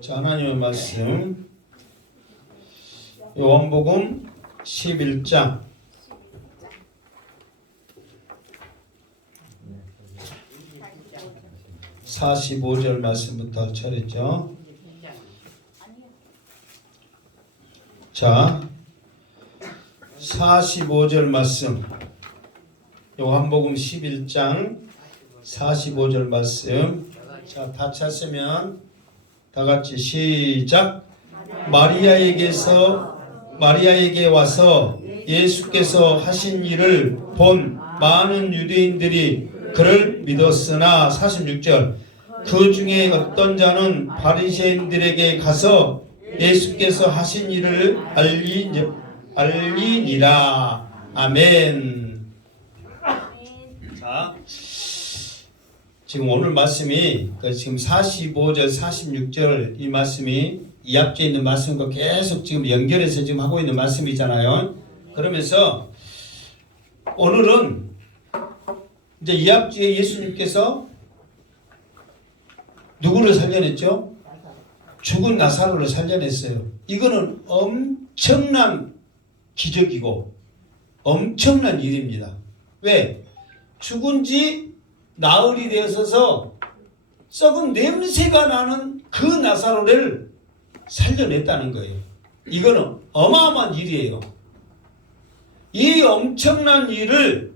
자, 하나님의 말씀 요한복음 11장 45절 말씀부터 차렸죠. 자, 45절 말씀 요한복음 11장 45절 말씀. 자, 다 찼으면 다 같이 시작. 마리아에게 와서 예수께서 하신 일을 본 많은 유대인들이 그를 믿었으나 46절 그 중에 어떤 자는 바리새인들에게 가서 예수께서 하신 일을 알리니라. 아멘. 자, 지금 오늘 말씀이 지금 45절 46절 이 말씀이 이 앞에 있는 말씀과 계속 지금 연결해서 지금 하고 있는 말씀이잖아요. 그러면서 오늘은 이제 이 앞뒤에 예수님께서 누구를 살려냈죠? 죽은 나사로를 살려냈어요. 이거는 엄청난 기적이고 엄청난 일입니다. 왜? 죽은 지 나흘이 되어서 썩은 냄새가 나는 그 나사로를 살려냈다는 거예요. 이거는 어마어마한 일이에요. 이 엄청난 일을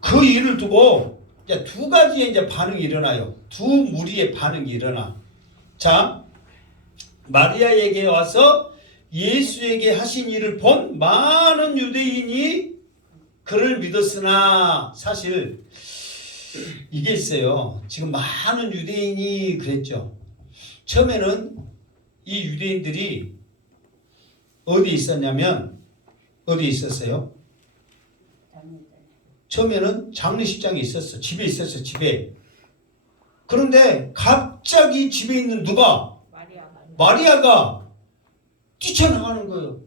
그 일을 두고 이제 두 가지의 이제 반응이 일어나요. 두 무리의 반응이 일어나. 자, 마리아에게 와서 예수에게 하신 일을 본 많은 유대인이 그를 믿었으나 사실 이게 있어요. 지금 많은 유대인이 그랬죠. 처음에는 이 유대인들이 어디 있었냐면 어디 있었어요? 처음에는 장례식장에 있었어. 집에 있었어. 집에. 그런데 갑자기 집에 있는 누가? 마리아가 뛰쳐나가는 거예요.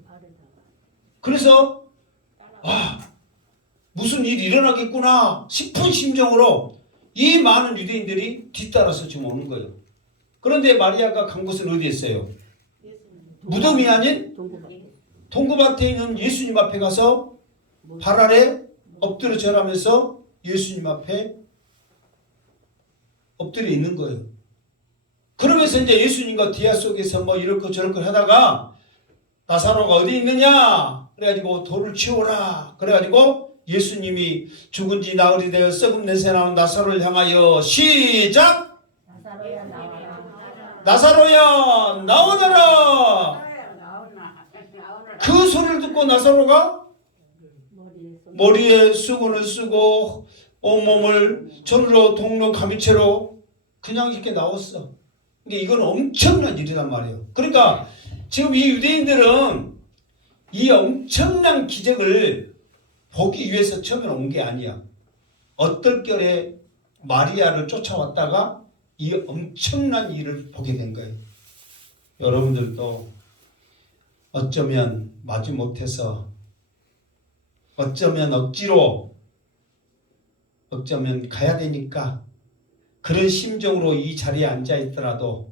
그래서 무슨 일이 일어나겠구나 싶은 심정으로 이 많은 유대인들이 뒤따라서 지금 오는 거예요. 그런데 마리아가 간 곳은 어디 있어요? 무덤이 아닌 동굴밭에 있는 예수님 앞에 가서 발 아래 엎드려 절하면서 예수님 앞에 엎드려 있는 거예요. 그러면서 이제 예수님과 대화 속에서 뭐 이럴 것 저럴 것 하다가 나사로가 어디 있느냐? 그래가지고 돌을 치워라. 그래가지고 예수님이 죽은 지 나흘이 되어 썩은 냄새 나는 나사로를 향하여 시작! 나사로야 나오너라. 그 소리를 듣고 나사로가 머리에 수건을 쓰고 온몸을 전으로 동로 가미채로 그냥 이렇게 나왔어. 이건 엄청난 일이란 말이에요. 그러니까 지금 이 유대인들은 이 엄청난 기적을 보기 위해서 처음에 온 게 아니야. 어떨결에 마리아를 쫓아왔다가 이 엄청난 일을 보게 된 거예요. 여러분들도 어쩌면 마지못해서 어쩌면 억지로 어쩌면 가야 되니까 그런 심정으로 이 자리에 앉아 있더라도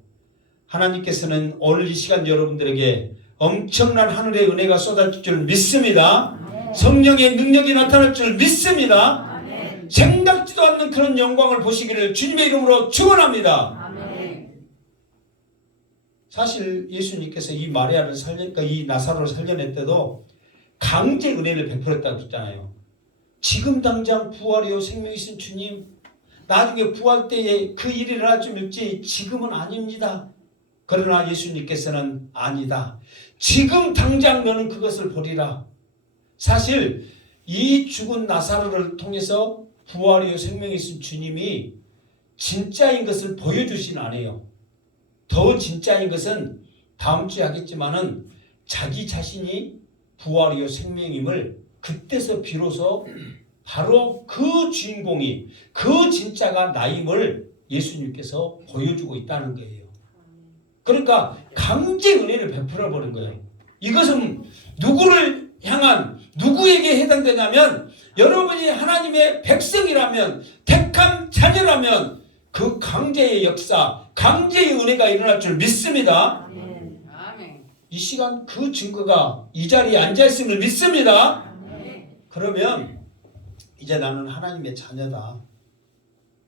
하나님께서는 오늘 이 시간 여러분들에게 엄청난 하늘의 은혜가 쏟아질 줄 믿습니다. 성령의 능력이 나타날 줄 믿습니다. 생각지도 않는 그런 영광을 보시기를 주님의 이름으로 축원합니다. 사실 예수님께서 이 마리아를 이 나사로를 살려낼 때도 강제 은혜를 베풀었다고 했잖아요. 지금 당장 부활이요 생명이신 주님, 나중에 부활 때에 그 일이 일어날 줄 믿지 지금은 아닙니다. 그러나 예수님께서는 아니다. 지금 당장 너는 그것을 보리라. 사실 이 죽은 나사로를 통해서 부활이요 생명이신 주님이 진짜인 것을 보여주진 않아요. 더 진짜인 것은 다음 주에 하겠지만은 자기 자신이 부활이요 생명임을 그때서 비로소 바로 그 주인공이 그 진짜가 나임을 예수님께서 보여주고 있다는 거예요. 그러니까 강제 은혜를 베풀어 버린 거예요. 이것은 누구를 향한 누구에게 해당되냐면 여러분이 하나님의 백성이라면, 택한 자녀라면 그 강제의 역사, 강제의 은혜가 일어날 줄 믿습니다. 아멘. 이 시간 그 증거가 이 자리에 앉아있음을 믿습니다. 아멘. 그러면 이제 나는 하나님의 자녀다.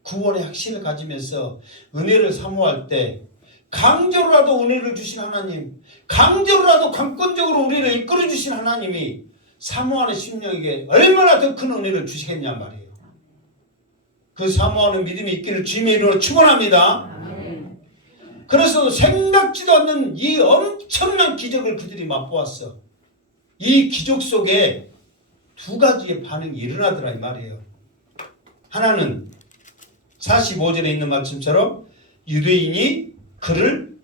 구원의 확신을 가지면서 은혜를 사모할 때 강제로라도 은혜를 주신 하나님, 강제로라도 강권적으로 우리를 이끌어 주신 하나님이 사모하는 심령에게 얼마나 더 큰 은혜를 주시겠냐 말이에요. 그 사모하는 믿음이 있기를 주님의 이름으로 축원합니다. 아멘. 그래서 생각지도 않는 이 엄청난 기적을 그들이 맛보았어. 이 기적 속에 두 가지의 반응이 일어나더라 이 말이에요. 하나는 45절에 있는 말씀처럼 유대인이 그를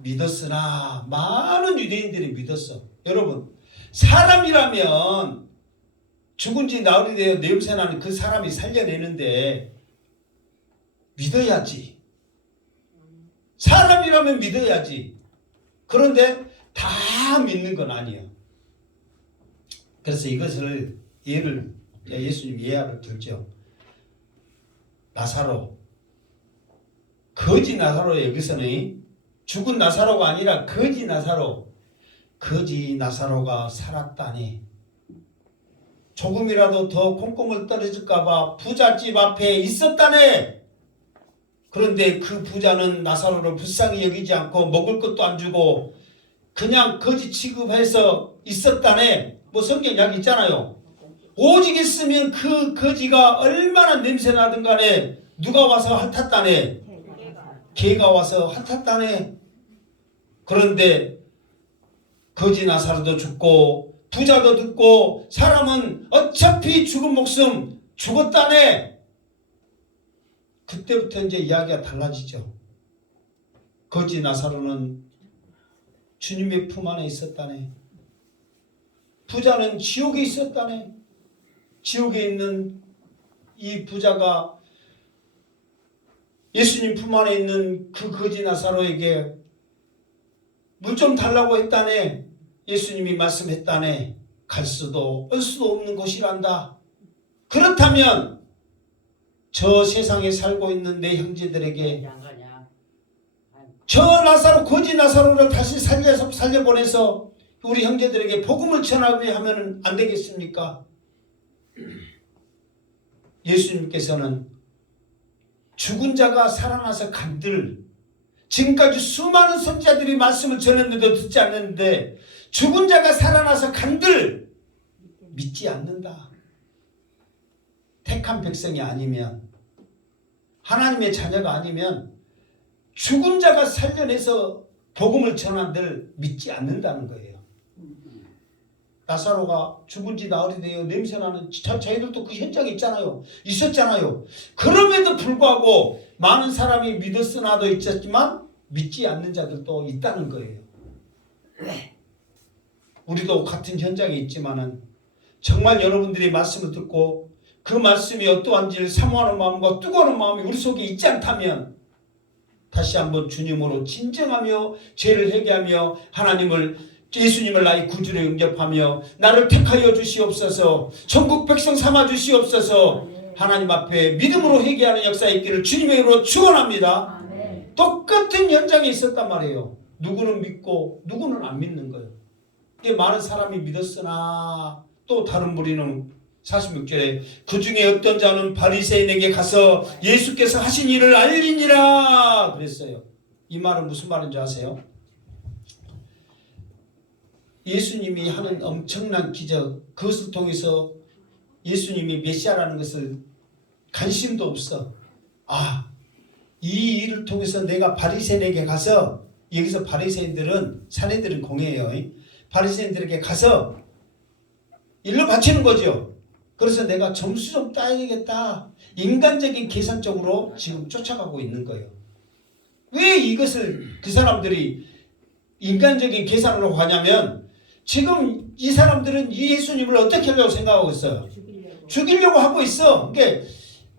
믿었으나 많은 유대인들이 믿었어. 여러분, 사람이라면 죽은 지 나흘이 되어 냄새나는 그 사람이 살려내는데 믿어야지. 사람이라면 믿어야지. 그런데 다 믿는 건 아니에요. 그래서 이것을 예수님 예화를 들죠. 나사로, 거지 나사로, 여기서는 죽은 나사로가 아니라 거지 나사로, 거지 나사로가 살았다니. 조금이라도 더 콩고물 떨어질까봐 부잣집 앞에 있었다네. 그런데 그 부자는 나사로를 불쌍히 여기지 않고 먹을 것도 안 주고 그냥 거지 취급해서 있었다네. 뭐 성경 이야기 있잖아요. 오직 있으면 그 거지가 얼마나 냄새나든 간에 누가 와서 핥았다네. 개가 와서 핥았다네. 그런데 거지 나사로도 죽고 부자도 죽고 사람은 어차피 죽은 목숨 죽었다네. 그때부터 이제 이야기가 달라지죠. 거지 나사로는 주님의 품 안에 있었다네. 부자는 지옥에 있었다네. 지옥에 있는 이 부자가 예수님 품 안에 있는 그 거지 나사로에게 물 좀 달라고 했다네. 예수님이 말씀했다네. 갈 수도 올 수도 없는 곳이란다. 그렇다면 저 세상에 살고 있는 내 형제들에게 저 나사로, 거지 나사로를 다시 살려보내서 우리 형제들에게 복음을 전하게 하면 안 되겠습니까? 예수님께서는 죽은 자가 살아나서 간들, 지금까지 수많은 선지자들이 말씀을 전했는데도 듣지 않는데 죽은 자가 살아나서 간들 믿지 않는다. 택한 백성이 아니면, 하나님의 자녀가 아니면 죽은 자가 살려내서 복음을 전한들 믿지 않는다는 거예요. 나사로가 죽은 지 나흘이 되어 냄새나는, 저희들도 그 현장에 있잖아요. 있었잖아요. 그럼에도 불구하고 많은 사람이 믿었으나도 있었지만 믿지 않는 자들도 있다는 거예요. 우리도 같은 현장에 있지만은 정말 여러분들이 말씀을 듣고 그 말씀이 어떠한지를 사모하는 마음과 뜨거운 마음이 우리 속에 있지 않다면 다시 한번 주님으로 진정하며 죄를 회개하며 예수님을 나의 구주로 영접하며 나를 택하여 주시옵소서, 천국 백성 삼아 주시옵소서, 하나님 앞에 믿음으로 회개하는 역사에 있기를 주님의 이름으로 축원합니다. 똑같은 현장에 있었단 말이에요. 누구는 믿고 누구는 안 믿는 거예요. 많은 사람이 믿었으나 또 다른 무리는 46절에 그 중에 어떤 자는 바리새인에게 가서 예수께서 하신 일을 알리니라 그랬어요. 이 말은 무슨 말인지 아세요? 예수님이 하는 엄청난 기적, 그것을 통해서 예수님이 메시아라는 것을 관심도 없어. 이 일을 통해서 내가 바리새인에게 가서, 여기서 바리새인들은 사내들은 공예예요. 바리새인들에게 가서 일로 바치는 거죠. 그래서 내가 점수 좀 따야 되겠다. 인간적인 계산적으로 지금 쫓아가고 있는 거예요. 왜 이것을 그 사람들이 인간적인 계산으로 가냐면 지금 이 사람들은 이 예수님을 어떻게 하려고 생각하고 있어요? 죽이려고 하고 있어. 그러니까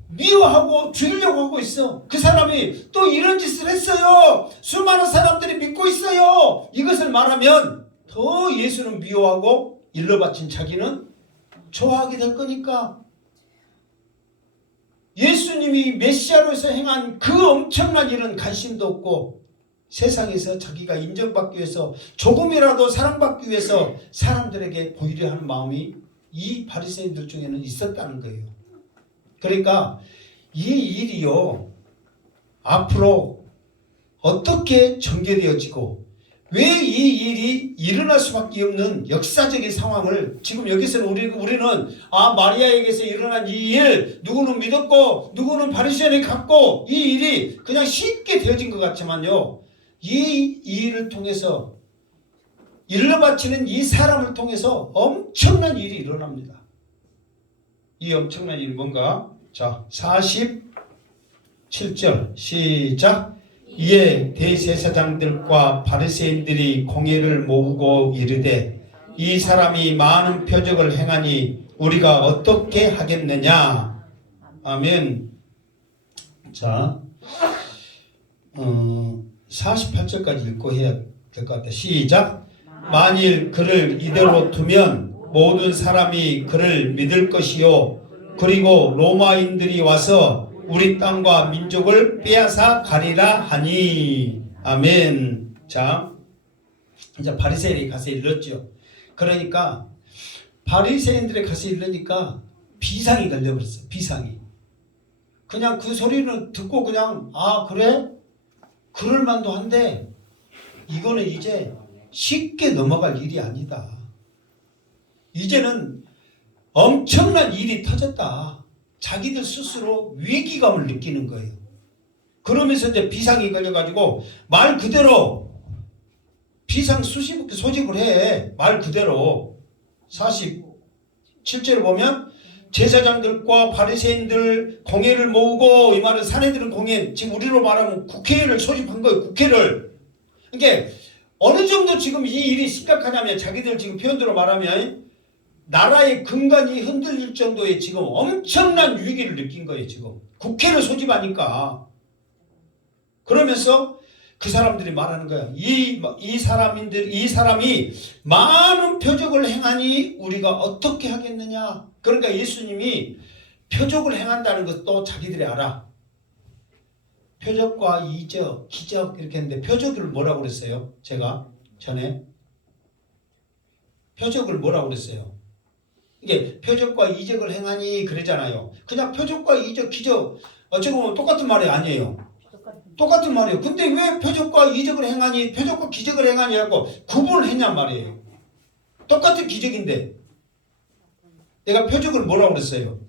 미워하고 죽이려고 하고 있어. 그 사람이 또 이런 짓을 했어요. 수많은 사람들이 믿고 있어요. 이것을 말하면 더 예수는 미워하고 일러 바친 자기는 좋아하게 될 거니까. 예수님이 메시아로서 행한 그 엄청난 일은 관심도 없고 세상에서 자기가 인정받기 위해서 조금이라도 사랑받기 위해서 사람들에게 보이려 하는 마음이 이 바리새인들 중에는 있었다는 거예요. 그러니까 이 일이요 앞으로 어떻게 전개되어지고 왜 이 일이 일어날 수밖에 없는 역사적인 상황을 지금 여기서는 우리는 마리아에게서 일어난 이 일 누구는 믿었고 누구는 바리새인이 갖고 이 일이 그냥 쉽게 되어진 것 같지만요 이 일을 통해서 일러 바치는 이 사람을 통해서 엄청난 일이 일어납니다. 이 엄청난 일이 뭔가? 자 47절 시작. 이에 대제사장들과 바리새인들이 공회를 모으고 이르되 이 사람이 많은 표적을 행하니 우리가 어떻게 하겠느냐. 아멘. 자 48절까지 읽고 해야 될 것 같아요. 시작. 만일 그를 이대로 두면 모든 사람이 그를 믿을 것이요 그리고 로마인들이 와서 우리 땅과 민족을 빼앗아 가리라 하니. 아멘. 자, 이제 바리새인이 가서 일렀죠. 그러니까 바리새인들이 가서 일르니까 비상이 걸려버렸어요. 비상이. 그냥 그 소리는 듣고 그냥 그래? 그럴 만도 한데 이거는 이제 쉽게 넘어갈 일이 아니다. 이제는 엄청난 일이 터졌다. 자기들 스스로 위기감을 느끼는 거예요. 그러면서 이제 비상이 걸려가지고 말 그대로 비상 소집을 해. 말 그대로 47절을 보면 제사장들과 바리새인들 공회를 모으고 이 말은 사내들은 공회 지금 우리로 말하면 국회를 소집한 거예요. 국회를. 그러니까 어느 정도 지금 이 일이 심각하냐면 자기들 지금 표현대로 말하면 나라의 근간이 흔들릴 정도의 지금 엄청난 위기를 느낀 거예요. 지금 국회를 소집하니까. 그러면서 그 사람들이 말하는 거야. 이 사람이 많은 표적을 행하니 우리가 어떻게 하겠느냐. 그러니까 예수님이 표적을 행한다는 것도 자기들이 알아. 표적과 이적, 기적 이렇게 했는데 표적을 뭐라고 그랬어요? 제가 전에 표적을 뭐라고 그랬어요? 이게 표적과 이적을 행하니 그러잖아요. 그냥 표적과 이적, 기적 어찌 보면 똑같은 말이 아니에요. 똑같은 말이에요. 근데 왜 표적과 이적을 행하니 표적과 기적을 행하니 하고 구분을 했냔 말이에요. 똑같은 기적인데 내가 표적을 뭐라고 그랬어요?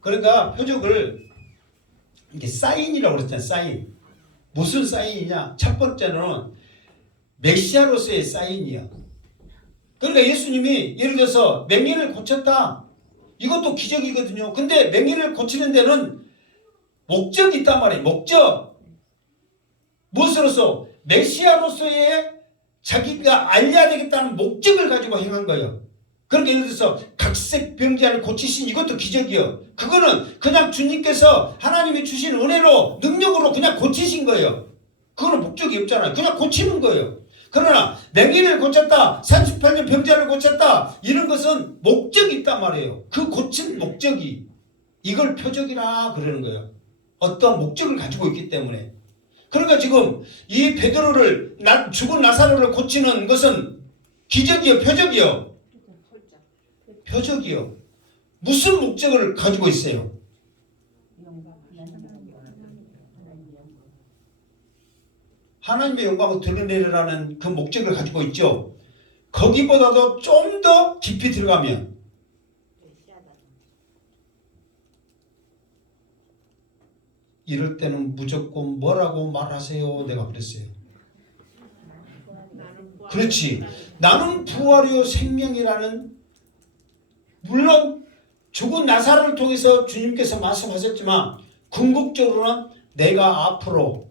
그러니까 표적을 이게 사인이라고 그랬잖아요. 사인. 무슨 사인이냐? 첫 번째는 메시아로서의 사인이야. 그러니까 예수님이 예를 들어서 맹인을 고쳤다. 이것도 기적이거든요. 근데 맹인을 고치는 데는 목적이 있단 말이에요. 목적. 무엇으로서? 메시아로서의 자기가 알려야 되겠다는 목적을 가지고 행한 거예요. 그러니까 예를 들어서 각색 병자를 고치신 이것도 기적이요. 그거는 그냥 주님께서 하나님이 주신 은혜로 능력으로 그냥 고치신 거예요. 그거는 목적이 없잖아요. 그냥 고치는 거예요. 그러나 맹인을 고쳤다, 38년 병자를 고쳤다, 이런 것은 목적이 있단 말이에요. 그 고친 목적이 이걸 표적이라 그러는 거예요. 어떤 목적을 가지고 있기 때문에. 그러니까 지금 이 베드로를 죽은 나사로를 고치는 것은 기적이요, 표적이요? 표적이요. 무슨 목적을 가지고 있어요? 하나님의 영광을 드러내려는 그 목적을 가지고 있죠. 거기보다도 좀 더 깊이 들어가면 이럴 때는 무조건 뭐라고 말하세요? 내가 그랬어요. 그렇지. 나는 부활이요 생명이라는, 물론 죽은 나사로를 통해서 주님께서 말씀하셨지만 궁극적으로는 내가 앞으로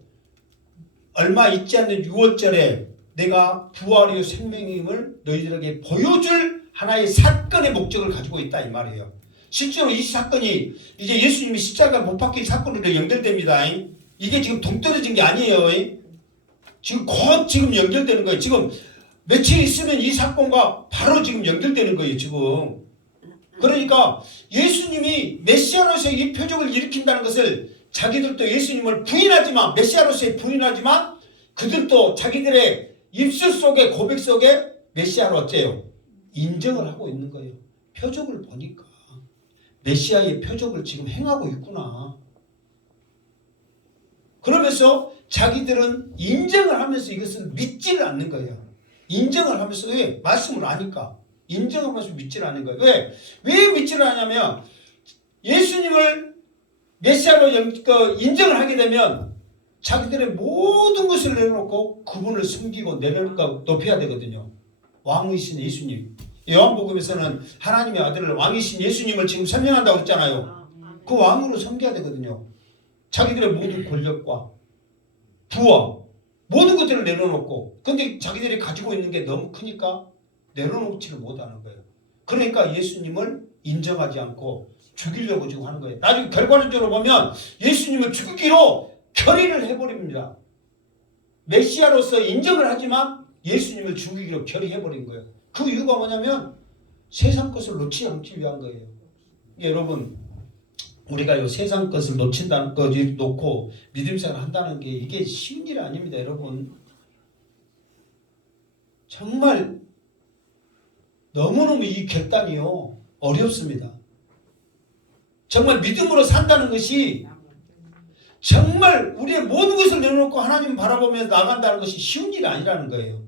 얼마 있지 않는 6월절에 내가 부활이요 생명임을 너희들에게 보여줄 하나의 사건의 목적을 가지고 있다 이 말이에요. 실제로 이 사건이 이제 예수님이 십자가 못 박힌 사건으로 연결됩니다. 이게 지금 동떨어진 게 아니에요. 지금 곧 지금 연결되는 거예요. 지금 며칠 있으면 이 사건과 바로 지금 연결되는 거예요, 지금. 그러니까 예수님이 메시아로서의 이 표적을 일으킨다는 것을 자기들도 예수님을 부인하지만, 메시아로서의 부인하지만 그들도 자기들의 입술 속에, 고백 속에 메시아로 어째요? 인정을 하고 있는 거예요. 표적을 보니까 메시아의 표적을 지금 행하고 있구나. 그러면서 자기들은 인정을 하면서 이것을 믿지를 않는 거예요. 인정을 하면서, 왜? 말씀을 아니까 인정하면서 믿지를 않는 거예요. 왜 믿지를 않냐면 예수님을 메시아로 인정을 하게 되면 자기들의 모든 것을 내려놓고 그분을 숨기고 높여야 되거든요. 왕이신 예수님. 요한복음에서는 하나님의 아들 왕이신 예수님을 지금 설명한다고 했잖아요. 그 왕으로 섬겨야 되거든요. 자기들의 모든 권력과 부와 모든 것들을 내려놓고, 근데 자기들이 가지고 있는 게 너무 크니까 내려놓지를 못하는 거예요. 그러니까 예수님을 인정하지 않고 죽이려고 지금 하는 거예요. 나중에 결과론적으로 보면 예수님을 죽이기로 결의를 해버립니다. 메시아로서 인정을 하지만 예수님을 죽이기로 결의해버린 거예요. 그 이유가 뭐냐면 세상 것을 놓지 않기 위한 거예요. 여러분, 우리가 이 세상 것을 놓친다는 것을 놓고 믿음 생활을 한다는 게 이게 쉬운 일이 아닙니다, 여러분. 정말 너무너무 이 결단이요 어렵습니다. 정말 믿음으로 산다는 것이 정말 우리의 모든 것을 내려놓고 하나님 바라보며 나간다는 것이 쉬운 일이 아니라는 거예요.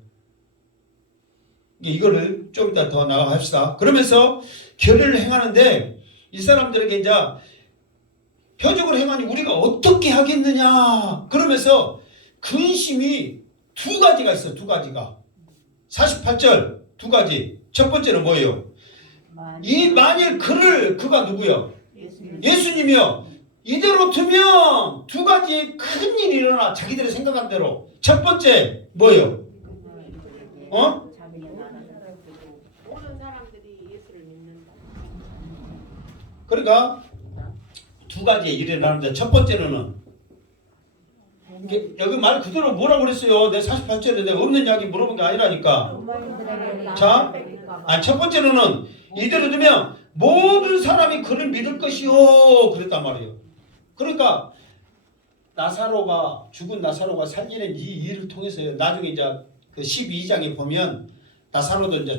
이거를 좀 이따 더 나아갑시다. 그러면서 결의를 행하는데 이 사람들에게 이제 표적을 행하니 우리가 어떻게 하겠느냐 그러면서 근심이 두 가지가 있어요. 두 가지가 48절 두 가지. 첫 번째는 뭐예요? 이 만일 그가 누구요? 예수님이요. 이대로 두면 두 가지 큰 일이 일어나. 자기들이 생각한 대로. 첫 번째 뭐예요? 모든 사람들이 예수를 믿는다. 그러니까 두 가지의 일이 일어나는데 첫 번째는 여기 말 그대로 뭐라고 그랬어요? 내 48절에 내가 없는 이야기 물어본 게 아니라니까. 자, 첫 번째로는 이대로 두면 모든 사람이 그를 믿을 것이요 그랬단 말이에요. 그러니까 죽은 나사로가 살리는 이 일을 통해서요. 나중에 이제 그 12장에 보면 나사로도 이제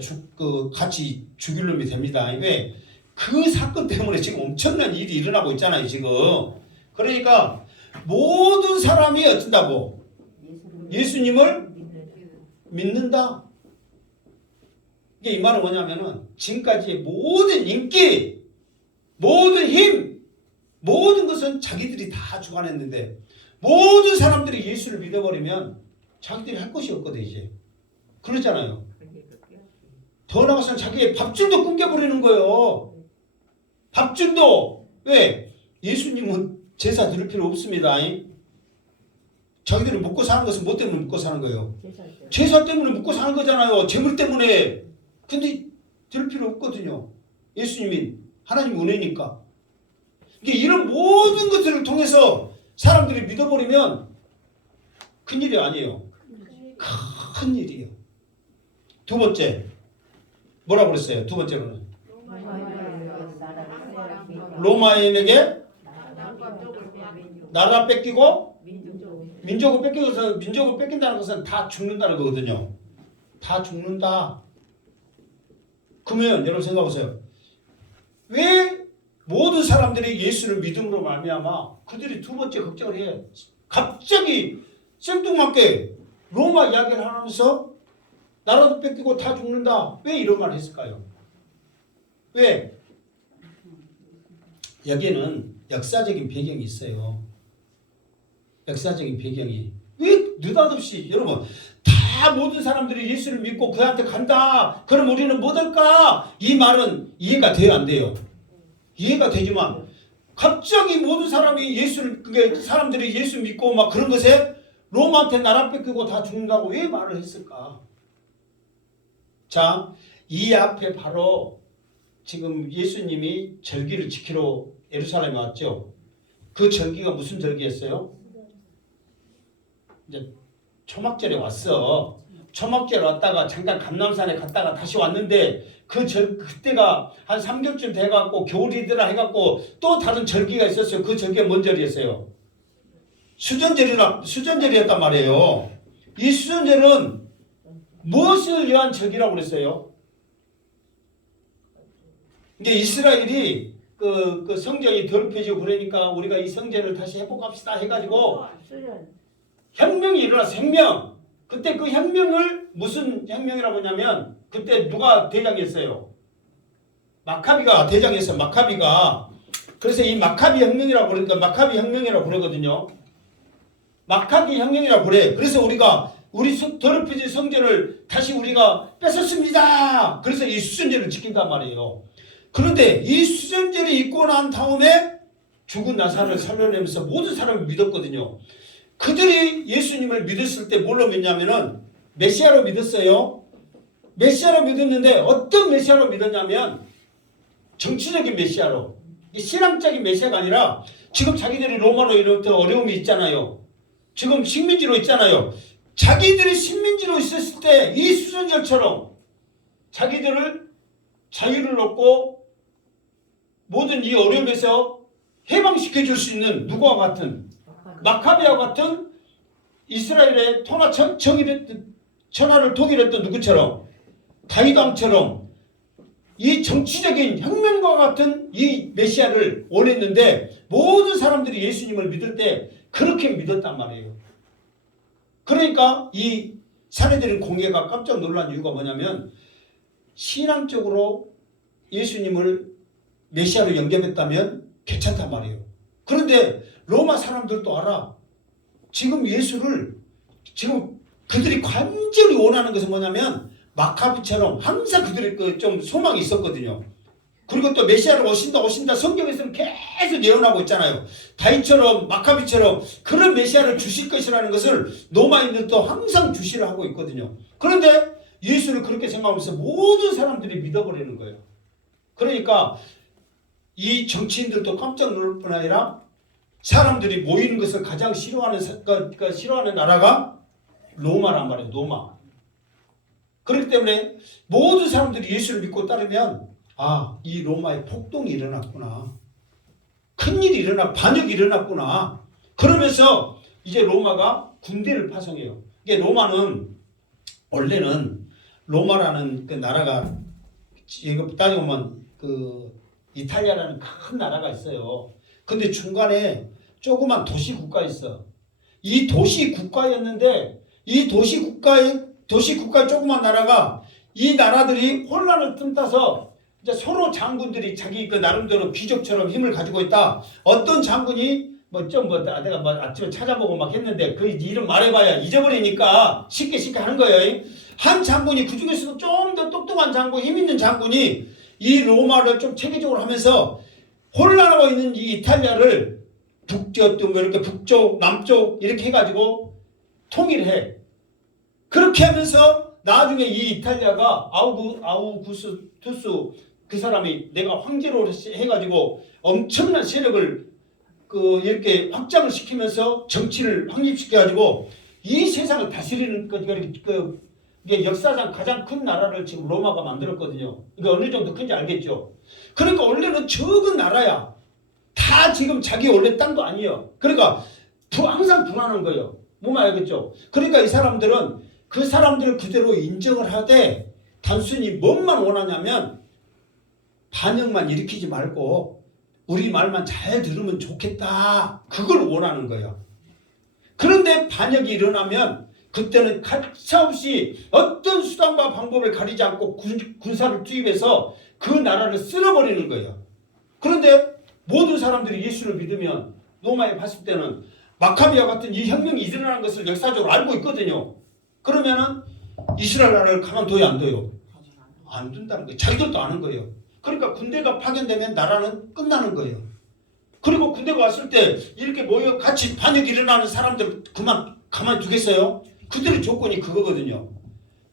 같이 죽일 놈이 됩니다. 왜? 그 사건 때문에 지금 엄청난 일이 일어나고 있잖아요, 지금. 그러니까 모든 사람이 어쩐다고? 예수님을 믿는다. 이게 이 말은 뭐냐면은 지금까지의 모든 인기, 모든 힘, 모든 것은 자기들이 다 주관했는데 모든 사람들이 예수를 믿어버리면 자기들이 할 것이 없거든 이제. 그러잖아요. 더 나아가서는 자기의 밥줄도 끊겨버리는 거예요. 밥줄도. 왜? 예수님은 제사 드릴 필요 없습니다. 자기들이 먹고 사는 것은 뭐 때문에 먹고 사는 거예요? 제사 때문에 먹고 사는 거잖아요. 재물 때문에. 근데 드릴 필요 없거든요. 예수님이 하나님 은혜니까. 이런 모든 것들을 통해서 사람들이 믿어버리면 큰일이 아니에요. 큰일이에요. 두 번째 뭐라고 그랬어요? 두 번째로는 로마인에게 나라 뺏기고 민족을 뺏기고서 민족을 뺏긴다는 것은 다 죽는다는 거거든요. 다 죽는다. 그러면 여러분 생각해보세요. 왜 모든 사람들이 예수를 믿음으로 말미암아 그들이 두 번째 걱정을 해요. 갑자기 생뚱맞게 로마 이야기를 하면서 나라도 뺏기고 다 죽는다. 왜 이런 말을 했을까요? 왜? 여기에는 역사적인 배경이 있어요. 역사적인 배경이. 왜 느닷없이 여러분 다 모든 사람들이 예수를 믿고 그한테 간다. 그럼 우리는 못 할까? 이 말은 이해가 돼요, 안 돼요? 이해가 되지만 갑자기 모든 사람들이 예수 믿고 막 그런 것에 로마한테 나라 뺏기고 다 죽는다고 왜 말을 했을까? 자, 이 앞에 바로 지금 예수님이 절기를 지키러 예루살렘에 왔죠. 그 절기가 무슨 절기였어요? 이제 초막절에 왔어. 초막절 왔다가 잠깐 감람산에 갔다가 다시 왔는데 그때가 한 3개월쯤 돼갖고 겨울이더라 해갖고 또 다른 절기가 있었어요. 그 절기가 뭔 절이었어요? 수전절이었단 말이에요. 이 수전절은 무엇을 위한 절기라고 그랬어요? 이게 이스라엘이 그 성전이 더럽혀지고 그러니까 우리가 이 성전을 다시 회복합시다 해가지고 혁명이 일어났어. 혁명. 그때 그 혁명을 무슨 혁명이라고 하냐면 그때 누가 대장이었어요? 마카비가 대장이었어요. 마카비가. 그래서 이 마카비 혁명이라고 그러니까 마카비 혁명이라고 그러거든요. 마카비 혁명이라고 그래. 그래서 우리가 우리 더럽혀진 성전을 다시 우리가 뺏었습니다. 그래서 이 수전제를 지킨단 말이에요. 그런데 이 수전제를 입고 난 다음에 죽은 나사로를 살려내면서 모든 사람을 믿었거든요. 그들이 예수님을 믿었을 때 뭘로 믿냐면은 메시아로 믿었어요. 메시아로 믿었는데 어떤 메시아로 믿었냐면 정치적인 메시아로. 신앙적인 메시아가 아니라 지금 자기들이 로마로 이렇게 어려움이 있잖아요. 지금 식민지로 있잖아요. 자기들이 식민지로 있었을 때 이 수전절처럼 자기들을 자유를 얻고 모든 이 어려움에서 해방시켜 줄 수 있는 누구와 같은 마카비와 같은 이스라엘의 천하를 통일했던 누구처럼 다윗왕처럼 이 정치적인 혁명과 같은 이 메시아를 원했는데 모든 사람들이 예수님을 믿을 때 그렇게 믿었단 말이에요. 그러니까 이 사내들인 공예가 깜짝 놀란 이유가 뭐냐면 신앙적으로 예수님을 메시아로 영접했다면 괜찮단 말이에요. 그런데 로마 사람들도 알아. 지금 예수를 지금 그들이 간절히 원하는 것은 뭐냐면 마카비처럼 항상 그들의 좀 소망이 있었거든요. 그리고 또 메시아를 오신다 성경에서는 계속 예언하고 있잖아요. 다윗처럼 마카비처럼 그런 메시아를 주실 것이라는 것을 로마인들도 항상 주시를 하고 있거든요. 그런데 예수를 그렇게 생각하면서 모든 사람들이 믿어버리는 거예요. 그러니까 이 정치인들도 깜짝 놀랄 뿐 아니라 사람들이 모이는 것을 가장 싫어하는 나라가 로마란 말이에요. 로마. 그렇기 때문에 모든 사람들이 예수를 믿고 따르면 이 로마에 폭동이 일어났구나. 큰일이 반역이 일어났구나. 그러면서 이제 로마가 군대를 파송해요. 이게 로마는 원래는 로마라는 그 나라가 이거 따지고 보면 그 이탈리아라는 큰 나라가 있어요. 근데 중간에 조그만 도시 국가 있어. 이 도시 국가였는데 이 도시 국가의 조그만 나라가 이 나라들이 혼란을 틈타서 이제 서로 장군들이 자기 그 나름대로 귀족처럼 힘을 가지고 있다. 어떤 장군이 내가 아침에 찾아보고 막 했는데 그 이름 말해봐야 잊어버리니까 쉽게 하는 거예요. 한 장군이 그 중에서도 좀 더 똑똑한 장군, 힘 있는 장군이 이 로마를 좀 체계적으로 하면서 혼란하고 있는 이 이탈리아를 북쪽, 남쪽 이렇게 해가지고 통일해. 그렇게 하면서 나중에 이 이탈리아가 아우구스투스 그 사람이 내가 황제로 해가지고 엄청난 세력을 이렇게 확장을 시키면서 정치를 확립시켜가지고 이 세상을 다스리는 이게 역사상 가장 큰 나라를 지금 로마가 만들었거든요. 이게 어느 정도 큰지 알겠죠? 그러니까 원래는 적은 나라야. 다 지금 자기 원래 땅도 아니에요. 그러니까 항상 불안한 거예요. 뭐만 알겠죠? 그러니까 이 사람들은 그 사람들을 그대로 인정을 하되 단순히 뭐만 원하냐면 반역만 일으키지 말고 우리 말만 잘 들으면 좋겠다. 그걸 원하는 거예요. 그런데 반역이 일어나면 그때는 가차없이 어떤 수단과 방법을 가리지 않고 군사를 투입해서 그 나라를 쓸어버리는 거예요. 그런데 모든 사람들이 예수를 믿으면 로마에 봤을 때는 마카비아 같은 이 혁명이 일어나는 것을 역사적으로 알고 있거든요. 그러면은 이스라엘 나라를 가만둬요, 안 둬요? 안 둔다는 거예요. 자기들도 아는 거예요. 그러니까 군대가 파견되면 나라는 끝나는 거예요. 그리고 군대가 왔을 때 이렇게 모여 같이 반역이 일어나는 사람들 가만히 두겠어요? 그들의 조건이 그거거든요.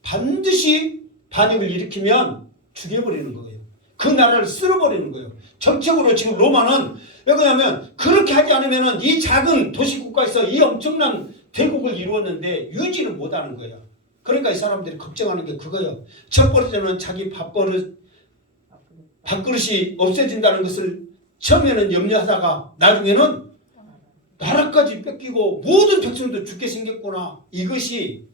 반드시 반역을 일으키면 죽여버리는 거예요. 그 나라를 쓸어버리는 거예요. 정책으로 지금 로마는 왜 그러냐면 그렇게 하지 않으면 이 작은 도시 국가에서 이 엄청난 대국을 이루었는데 유지를 못하는 거예요. 그러니까 이 사람들이 걱정하는 게 그거예요. 첫 번째는 자기 밥그릇이 없어진다는 것을 처음에는 염려하다가 나중에는 나라까지 뺏기고 모든 백성도 죽게 생겼구나. 이것이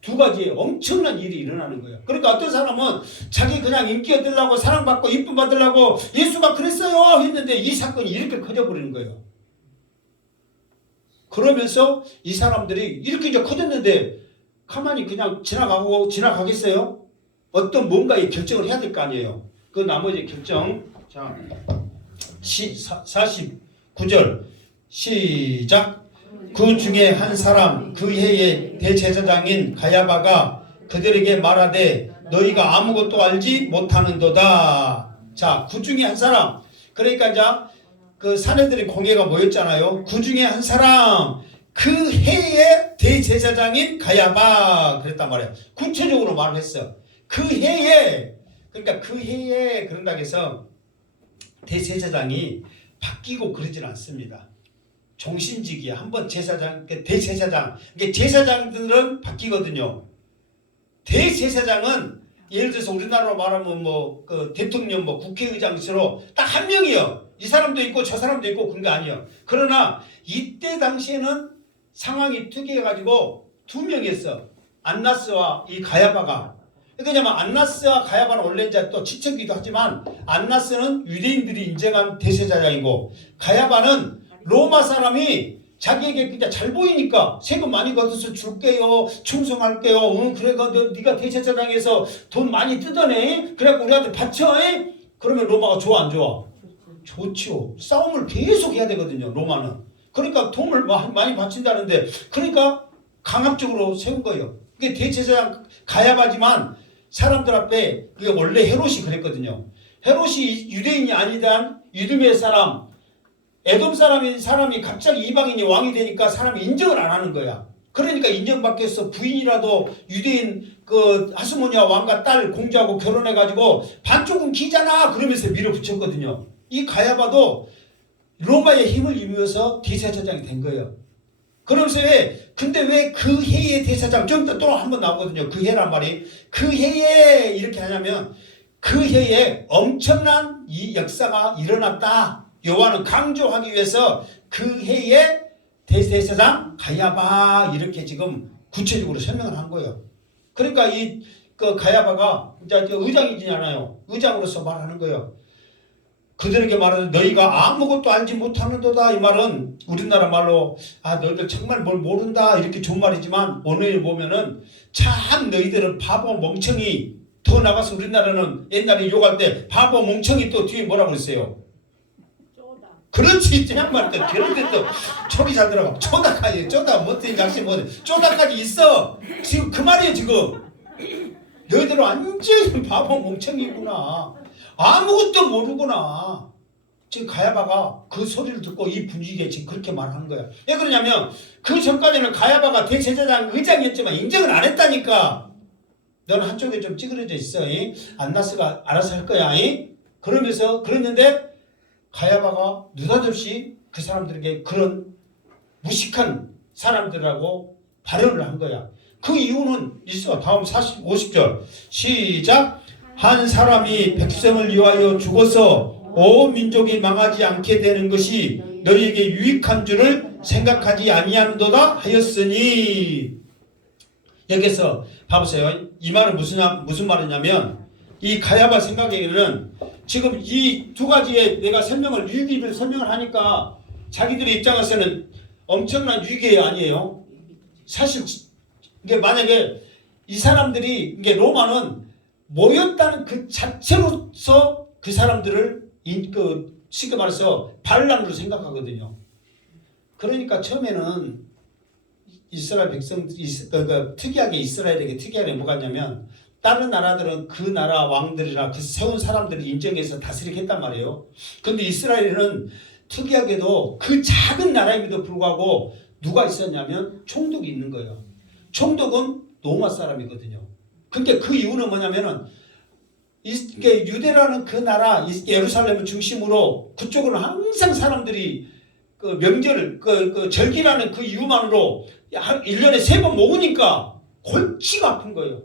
두 가지의 엄청난 일이 일어나는 거예요. 그러니까 어떤 사람은 자기 그냥 인기 얻으려고 사랑받고 이쁨 받으려고 예수가 그랬어요 했는데 이 사건이 이렇게 커져버리는 거예요. 그러면서 이 사람들이 이렇게 이제 커졌는데 가만히 그냥 지나가겠어요? 어떤 뭔가의 결정을 해야 될 거 아니에요. 그 나머지 결정. 자, 49절 시작. 그 중에 한 사람 그 해의 대제사장인 가야바가 그들에게 말하되 너희가 아무것도 알지 못하는도다. 자, 그 중에 한 사람. 그러니까 이제 그 사내들이 공회가 모였잖아요. 그 중에 한 사람 그 해의 대제사장인 가야바 그랬단 말이에요. 구체적으로 말을 했어. 그 해에 그러니까 그 해에 그런다고 해서 대제사장이 바뀌고 그러진 않습니다. 종신직이야. 한번 대제사장. 이게 제사장들은 바뀌거든요. 대제사장은 예를 들어서 우리나라로 말하면 그 대통령 국회의장처럼 딱 한 명이요. 이 사람도 있고 저 사람도 있고 그런 게 아니에요. 그러나 이때 당시에는 상황이 특이해가지고 두 명이었어. 안나스와 이 가야바가. 왜냐면 안나스와 가야바는 원래 이제 또 지척이기도 하지만 안나스는 유대인들이 인정한 대제사장이고 가야바는 로마 사람이 자기에게 그냥 잘 보이니까 세금 많이 걷어서 줄게요. 충성할게요. 그래 네가 대제사장에서 돈 많이 뜯어내. 그래갖고 우리한테 바쳐. 그러면 로마가 좋아 안 좋아? 좋죠. 싸움을 계속 해야 되거든요. 로마는. 그러니까 돈을 많이 바친다는데 그러니까 강압적으로 세운 거예요. 그게 대제사장 가야바지만 사람들 앞에 그게 원래 헤롯이 그랬거든요. 헤롯이 유대인이 아니던 유두메 사람 에돔 사람이 갑자기 이방인이 왕이 되니까 사람이 인정을 안 하는 거야. 그러니까 인정받기 위해서 부인이라도 유대인 그 하스모니아 왕과 딸 공주하고 결혼해가지고 반쪽은 기잖아 그러면서 밀어붙였거든요. 이 가야바도 로마의 힘을 이루어서 대제사장이 된 거예요. 그러면서 근데 왜 그 해의 대제사장 좀 이따 또 한 번 나오거든요. 그 해란 말이 그 해에 이렇게 하냐면 그 해에 엄청난 이 역사가 일어났다. 요한은 강조하기 위해서 그 해에 대제사장 가야바 이렇게 지금 구체적으로 설명을 한 거예요. 그러니까 이 그 가야바가 이제 의장이잖아요. 의장으로서 말하는 거예요. 그들에게 말하되 너희가 아무것도 알지 못하는도다. 이 말은 우리나라 말로 너희들 정말 뭘 모른다 이렇게 좋은 말이지만 오늘 보면은 참 너희들은 바보 멍청이 더 나가서 우리나라는 옛날에 욕할 때 바보 멍청이 또 뒤에 뭐라고 했어요? 그렇지. 정말 또 그런 데또 촉이 잘 들어가. 쪼다까지 쪼다 못된 각시 뭐 쪼다까지 있어. 지금 그 말이에요. 지금 너희들은 완전히 바보 멍청이구나. 아무것도 모르구나. 지금 가야바가 그 소리를 듣고 이 분위기에 지금 그렇게 말하는 거야. 왜 그러냐면 그 전까지는 가야바가 대제사장 의장이었지만 인정을 안 했다니까. 너는 한쪽에 좀 찌그러져 있어. 안나스가 알아서 할 거야. 그러면서 그랬는데 가야바가 느닷없이 그 사람들에게 그런 무식한 사람들하고 발언을 한 거야. 그 이유는 있어. 다음 50절 시작. 한 사람이 백성을 위하여 죽어서 온 민족이 망하지 않게 되는 것이 너희에게 유익한 줄을 생각하지 아니하는도다 하였으니. 여기서 봐보세요. 이 말은 무슨 말이냐면 이 가야바 생각에는 지금 이 두 가지의 내가 유익을 설명을 하니까 자기들의 입장에서는 엄청난 유익이 아니에요. 사실 이게 만약에 이 사람들이 이게 로마는 모였다는 그 자체로서 그 사람들을 쉽게 말해서 반란으로 생각하거든요. 그러니까 처음에는 이스라엘 백성들이 특이하게 이스라엘에게 특이하게 뭐가 있냐면 다른 나라들은 그 나라 왕들이나 그 세운 사람들을 인정해서 다스리게 했단 말이에요. 그런데 이스라엘은 특이하게도 그 작은 나라임에도 불구하고 누가 있었냐면 총독이 있는 거예요. 총독은 로마 사람이거든요. 근데 그 이유는 뭐냐면은 이게 유대라는 그 나라 예루살렘을 중심으로 그쪽으로는 항상 사람들이 그 명절을 그 절기라는 그 이유만으로 1년에 3번 모으니까 골치가 아픈 거예요.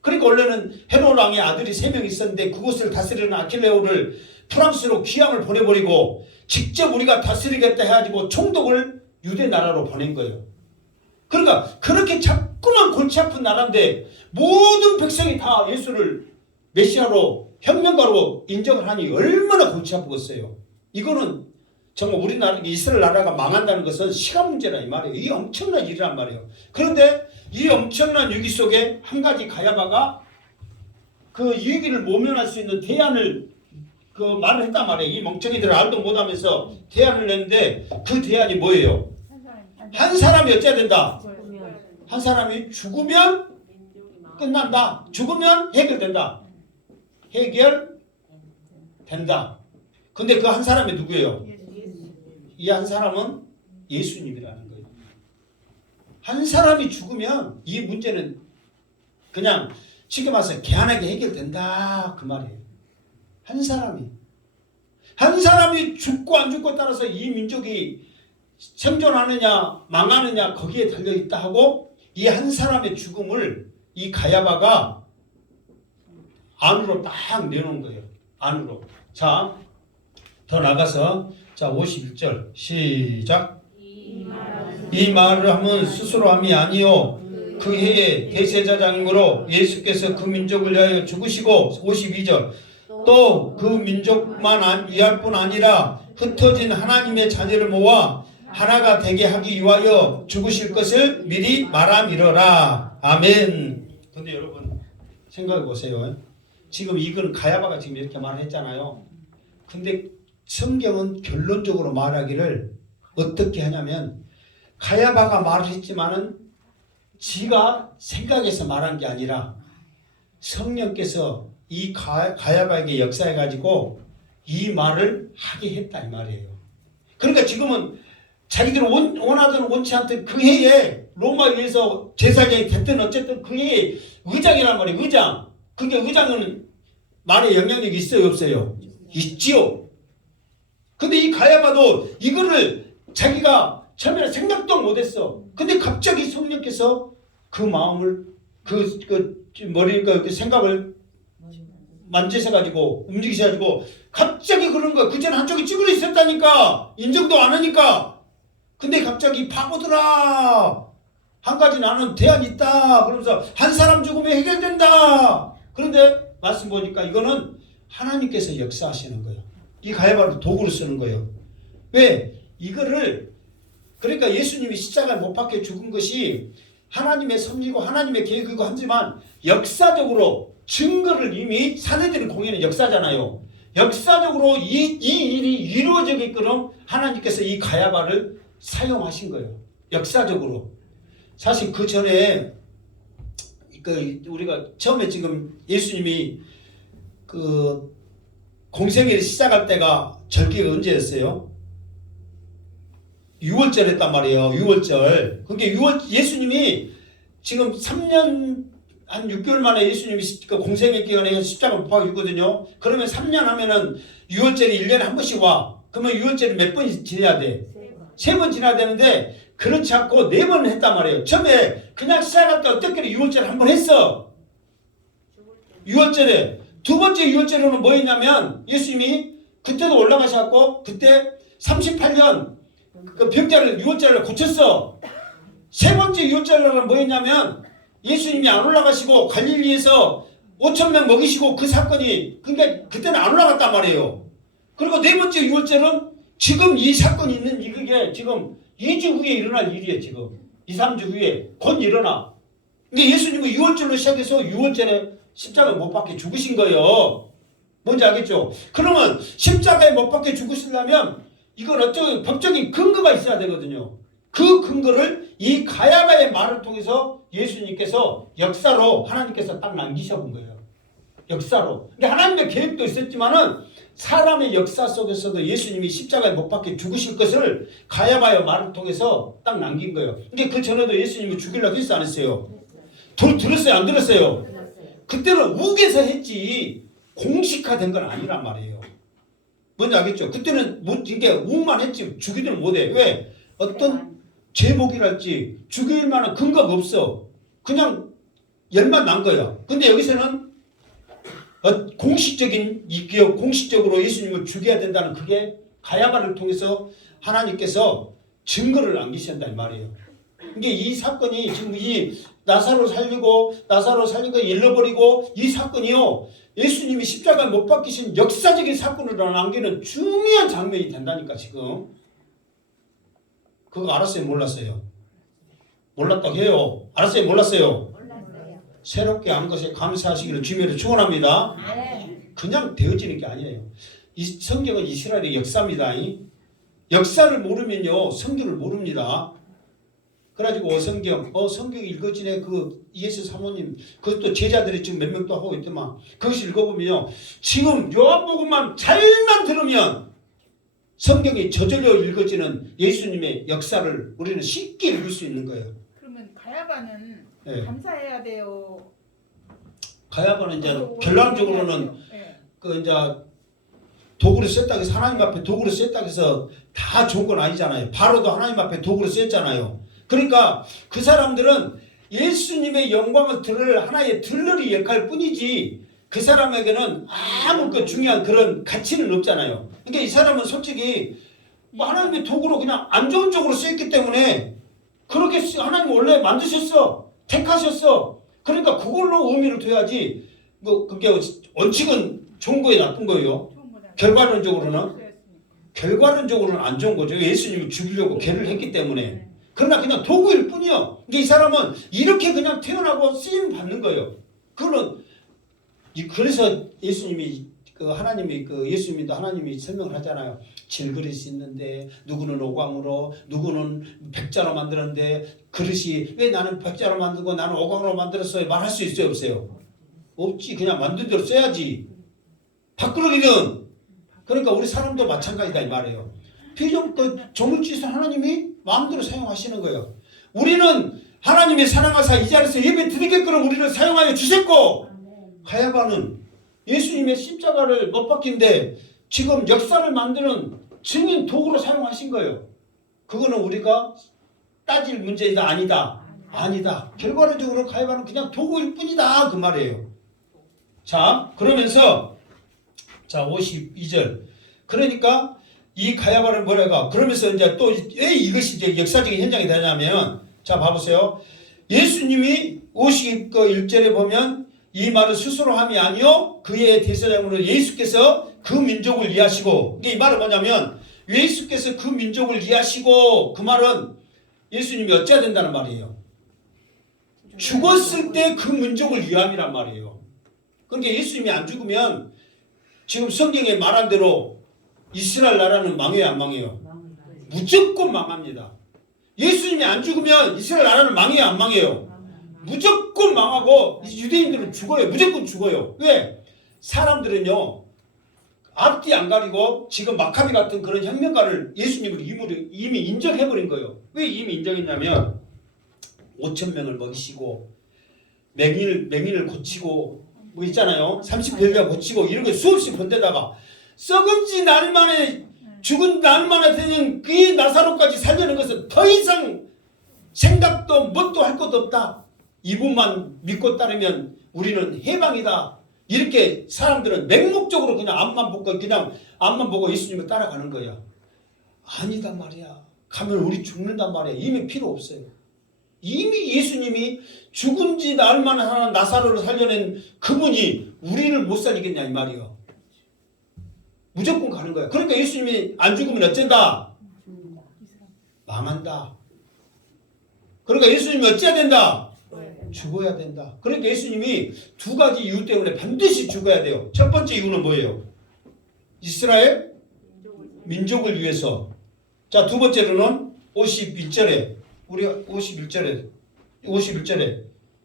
그러니까 원래는 헤롯 왕의 아들이 3명 있었는데 그곳을 다스리는 아킬레오를 프랑스로 귀양을 보내버리고 직접 우리가 다스리겠다 해가지고 총독을 유대 나라로 보낸 거예요. 그러니까 그렇게 자꾸만 골치 아픈 나라인데 모든 백성이 다 예수를 메시아로 혁명가로 인정을 하니 얼마나 골치 아프겠어요. 이거는 정말 우리나라 이스라엘 나라가 망한다는 것은 시간 문제라 이 말이에요. 이게 엄청난 일이란 말이에요. 그런데 이 엄청난 위기 속에 한 가지 가야바가 그 위기를 모면할 수 있는 대안을 그 말을 했단 말이에요. 이 멍청이들 알도 못하면서 대안을 냈는데 그 대안이 뭐예요? 한 사람이 어째야 된다? 한 사람이 죽으면 끝난다. 죽으면 해결된다. 해결된다. 근데 그 한 사람이 누구예요? 이 한 사람은 예수님이라는 거예요. 한 사람이 죽으면 이 문제는 그냥 쉽게 말해서 개안하게 해결된다 그 말이에요. 한 사람이 죽고 안 죽고 따라서 이 민족이 생존하느냐 망하느냐 거기에 달려있다 하고 이 한 사람의 죽음을 이 가야바가 안으로 딱 내놓은 거예요. 안으로. 자, 더 나가서 자 51절 시작. 이 말을 하면 스스로 함이 아니요 그 해에 대제사장으로 예수께서 그 민족을 위하여 죽으시고 52절 또 그 민족만 위할 뿐 아니라 흩어진 하나님의 자녀를 모아 하나가 되게 하기 위하여 죽으실 것을 미리 말함이러라. 아멘. 근데 여러분 생각해 보세요. 지금 이건 가야바가 지금 이렇게 말했잖아요. 근데 성경은 결론적으로 말하기를 어떻게 하냐면 가야바가 말을 했지만은 지가 생각해서 말한 게 아니라 성령께서 이 가야바에게 역사해가지고 이 말을 하게 했다 이 말이에요. 그러니까 지금은 자기들이 원하든 원치 않든 그 해에 로마에서 제사장이 됐든 어쨌든 그 해에 의장이란 말이에요. 의장. 그게 의장은 말에 영향력이 있어요 없어요? 있지요. 근데 이 가야바도 이거를 자기가 처음에 생각도 못했어. 근데 갑자기 성령께서 그 마음을 머리가 생각을 만지셔가지고 움직이셔가지고 갑자기 그런 거야. 그전에 한쪽이 찌그러 있었다니까. 인정도 안 하니까. 근데 갑자기 바보들아 한 가지 나는 대안이 있다. 그러면서 한 사람 죽으면 해결된다. 그런데 말씀 보니까 이거는 하나님께서 역사하시는 거예요. 이 가야바를 도구로 쓰는 거예요. 왜? 이거를 그러니까 예수님이 십자가에 못 박혀 죽은 것이 하나님의 섭리고 하나님의 계획이고 하지만 역사적으로 증거를 이미 사내들이 공연의 역사잖아요. 역사적으로 이 일이 이루어지게끔 하나님께서 이 가야바를 사용하신 거예요. 역사적으로. 사실 그 전에 우리가 처음에 지금 예수님이 그 공생애를 시작할 때가 절기가 언제였어요? 6월절 했단 말이에요. 6월절. 그게 예수님이 지금 3년 한 6개월 만에 예수님이 공생애 기간에 십자가 못 박혀 있거든요. 그러면 3년 하면은 6월절이 1년에 한 번씩 와. 그러면 6월절이 몇 번 지내야 돼? 3번 지나야 되는데 그렇지 않고 4번을 했단 말이에요. 처음에 그냥 시작할 때 어떻게 6월절 한 번 했어. 6월절에. 두 번째 6월절에는 뭐 했냐면 예수님이 그때도 올라가셔갖고 그때 38년 그 병자를 6월절을 고쳤어. 세 번째 6월절에는 뭐 했냐면 예수님이 안 올라가시고 갈릴리에서 5,000명 먹이시고 그 사건이 그러니까 그때는 안 올라갔단 말이에요. 그리고 네 번째 6월절은 지금 이 사건이 있는 이게 지금 2주 후에 일어날 일이에요. 지금 2, 3주 후에 곧 일어나. 근데 예수님은 6월절로 시작해서 6월절에 십자가에 못 박혀 죽으신 거예요. 뭔지 알겠죠? 그러면 십자가에 못 박혀 죽으시려면 이건 어쩌면 법적인 근거가 있어야 되거든요. 그 근거를 이 가야바의 말을 통해서 예수님께서 역사로 하나님께서 딱 남기셔본 거예요. 역사로. 그러니까 하나님의 계획도 있었지만은 사람의 역사 속에서도 예수님이 십자가에 못 박혀 죽으실 것을 가야바의 말을 통해서 딱 남긴 거예요. 근데 그 전에도 예수님을 죽이려고 했어 안 했어요? 들었어요 안 들었어요? 그때는 욱에서 했지 공식화된 건 아니란 말이에요. 뭔지 알겠죠? 그때는 이게 욱만 했지 죽이지는 못해. 왜? 어떤 제목이랄지 죽일 만한 근거가 없어. 그냥 열만 난 거야. 근데 여기서는 공식적으로 예수님을 죽여야 된다는 그게 가야바를 통해서 하나님께서 증거를 남기신다 이 말이에요. 이게 이 사건이 지금 이 나사로 살리고 잃어버리고 이 사건이요 예수님이 십자가에 못 박히신 역사적인 사건을 남기는 중요한 장면이 된다니까 지금. 그거 알았어요 몰랐어요? 몰랐다고 해요. 알았어요 몰랐어요? 몰랐어요. 새롭게 한 것에 감사하시기를 주님으로 축원합니다. 네. 그냥 되어지는 게 아니에요. 이 성경은 이스라엘의 역사입니다. 역사를 모르면요 성경을 모릅니다. 그래가지고 성경이 읽어지네 그 예수 사모님 그것도 제자들이 지금 몇 명도 하고 있더만 그것을 읽어보면요 지금 요한복음만 잘만 들으면 성경이 저절로 읽어지는 예수님의 역사를 우리는 쉽게 읽을 수 있는 거예요. 그러면 가야바는 네. 감사해야 돼요. 가야바는 이제 결론적으로는 네. 그 이제 도구를 썼다고 해서 하나님 앞에 도구를 썼다고 해서 다 좋은 건 아니잖아요. 바로도 하나님 앞에 도구를 썼잖아요. 그러니까 그 사람들은 예수님의 영광을 들을 하나의 들러리 역할 뿐이지 그 사람에게는 아무 그 중요한 그런 가치는 없잖아요. 그러니까 이 사람은 솔직히 뭐 하나님의 도구로 그냥 안 좋은 쪽으로 쓰였기 때문에 그렇게 하나님 원래 만드셨어. 택하셨어. 그러니까 그걸로 의미를 둬야지 뭐 그게 원칙은 좋은 거에 나쁜 거예요. 결과론적으로는 안 좋은 거죠. 예수님을 죽이려고 개를 했기 때문에. 그러나 그냥 도구일 뿐이요. 근데 이 사람은 이렇게 그냥 태어나고 쓰임 받는 거예요. 그래서 예수님이 예수님도 하나님이 설명을 하잖아요. 질그릇이 있는데 누구는 오광으로 누구는 백자로 만들었는데 그릇이 왜 나는 백자로 만들고 나는 오광으로 만들었어요? 말할 수 있어요 없어요? 없지. 그냥 만든 대로 써야지. 밥그릇이든. 그러니까 우리 사람도 마찬가지다 이 말이에요. 조물주에서 하나님이 마음대로 사용하시는 거예요. 우리는 하나님이 사랑하사 이 자리에서 예배 드리게끔 우리를 사용하여 주셨고 가야바는 예수님의 십자가를 못 박힌데 지금 역사를 만드는 증인 도구로 사용하신 거예요. 그거는 우리가 따질 문제이다 아니다. 아니다. 결과론적으로 가야바는 그냥 도구일 뿐이다 그 말이에요. 자 그러면서 자 52절 그러니까 이 가야바를 뭐라가 그러면서 이제 또 왜 이것이 이제 역사적인 현장이 되냐면 자 봐보세요. 예수님이 51절에 보면 이 말은 스스로 함이 아니요 그의 대제사장으로 예수께서 그 민족을 이해하시고 이 말은 뭐냐면 예수께서 그 민족을 이해하시고 그 말은 예수님이 어찌해야 된다는 말이에요. 죽었을 때 그 민족을 이해함이란 말이에요. 그러니까 예수님이 안 죽으면 지금 성경에 말한 대로 이스라엘 나라는 망해요 안 망해요? 무조건 망합니다. 예수님이 안 죽으면 이스라엘 나라는 망해요 안 망해요? 무조건 망하고 유대인들은 죽어요. 무조건 죽어요. 왜? 사람들은요 앞뒤 안 가리고 지금 마카비 같은 그런 혁명가를 예수님을 이미 인정해버린 거예요. 왜 이미 인정했냐면 5,000명을 먹이시고 맹인을 고치고 뭐 있잖아요. 30별자 고치고 이런 거 수없이 본 데다가 썩은 지 날 만에 죽은 날 만에 되는 그 나사로까지 살려는 것은 더 이상 생각도 뭣도 할 것도 없다. 이분만 믿고 따르면 우리는 해방이다. 이렇게 사람들은 맹목적으로 그냥 앞만 보고 예수님을 따라가는 거야. 아니다 말이야. 가면 우리 죽는단 말이야. 이미 필요 없어요. 이미 예수님이 죽은 지 날만 하나 나사로를 살려낸 그분이 우리를 못 살리겠냐 이 말이야. 무조건 가는 거야. 그러니까 예수님이 안 죽으면 어쩐다? 망한다. 그러니까 예수님이 어찌해야 된다? 죽어야 된다. 그러니까 예수님이 두 가지 이유 때문에 반드시 죽어야 돼요. 첫 번째 이유는 뭐예요? 이스라엘 민족을 위해서. 자, 두 번째로는 51절에 우리가 51절에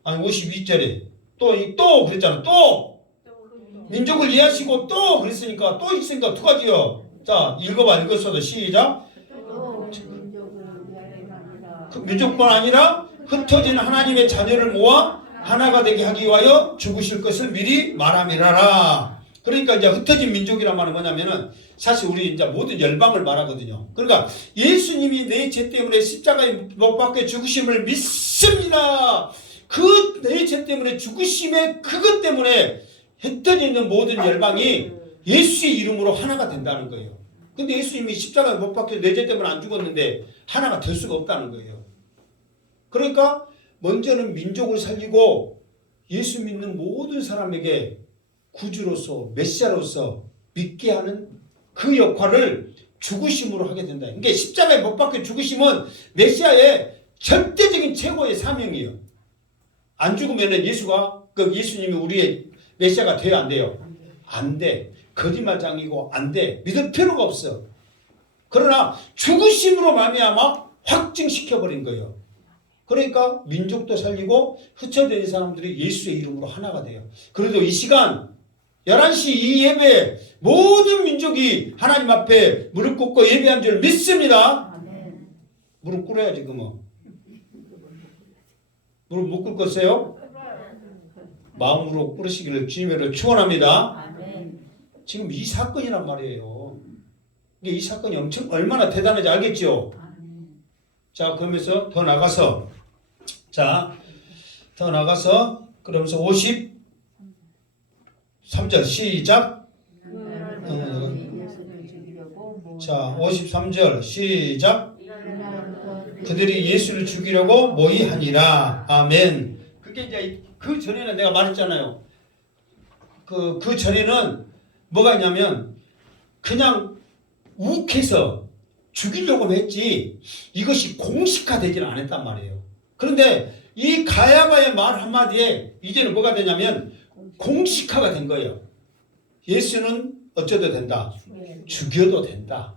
아니 52절에 또 그랬잖아. 또 민족을 이해하시고 또 그랬으니까 또 있으니까 두 가지요. 자, 읽었어도 시작. 그 민족뿐 아니라 흩어진 하나님의 자녀를 모아 하나가 되게 하기 위하여 죽으실 것을 미리 말함이라라. 그러니까 이제 흩어진 민족이란 말은 뭐냐면은 사실 우리 이제 모든 열방을 말하거든요. 그러니까 예수님이 내 죄 때문에 십자가에 못 박혀 죽으심을 믿습니다. 그 내 죄 때문에 죽으심의 그것 때문에 흩어져 있는 모든 열방이 예수의 이름으로 하나가 된다는 거예요. 근데 예수님이 십자가에 못 박혀 내 죄 때문에 안 죽었는데 하나가 될 수가 없다는 거예요. 그러니까 먼저는 민족을 살리고 예수 믿는 모든 사람에게 구주로서 메시아로서 믿게 하는 그 역할을 죽으심으로 하게 된다. 그러니까 십자가에 못 박혀 죽으심은 메시아의 절대적인 최고의 사명이에요. 안 죽으면은 예수님이 우리의 메시아가 돼야 안 돼요? 안 돼. 거짓말장이고 안 돼. 믿을 필요가 없어. 그러나 죽으심으로 말미암아 확증시켜버린 거예요. 그러니까 민족도 살리고 흩어진 사람들이 예수의 이름으로 하나가 돼요. 그래도 이 시간 11시 이 예배 모든 민족이 하나님 앞에 무릎 꿇고 예배한 줄 믿습니다. 아멘. 무릎 꿇어야지 그러면. 무릎 못 꿇겠어요? 마음으로 꿇으시기를 주님으로 축원합니다. 아멘. 지금 이 사건이란 말이에요. 이게 이 사건이 얼마나 대단한지 알겠죠? 아멘. 자, 그러면서 더 나가서 그러면서 53절 시작. 자, 53절 시작. 그들이 예수를 죽이려고 모의하니라. 아멘. 그게 이제 그 전에는 내가 말했잖아요. 그 전에는 뭐가 있냐면 그냥 욱해서 죽이려고 했지 이것이 공식화되지는 않았단 말이에요. 그런데 이 가야바의 말 한마디에 이제는 뭐가 되냐면 공식화가 된 거예요. 예수는 어쩌도 된다. 죽여도 된다.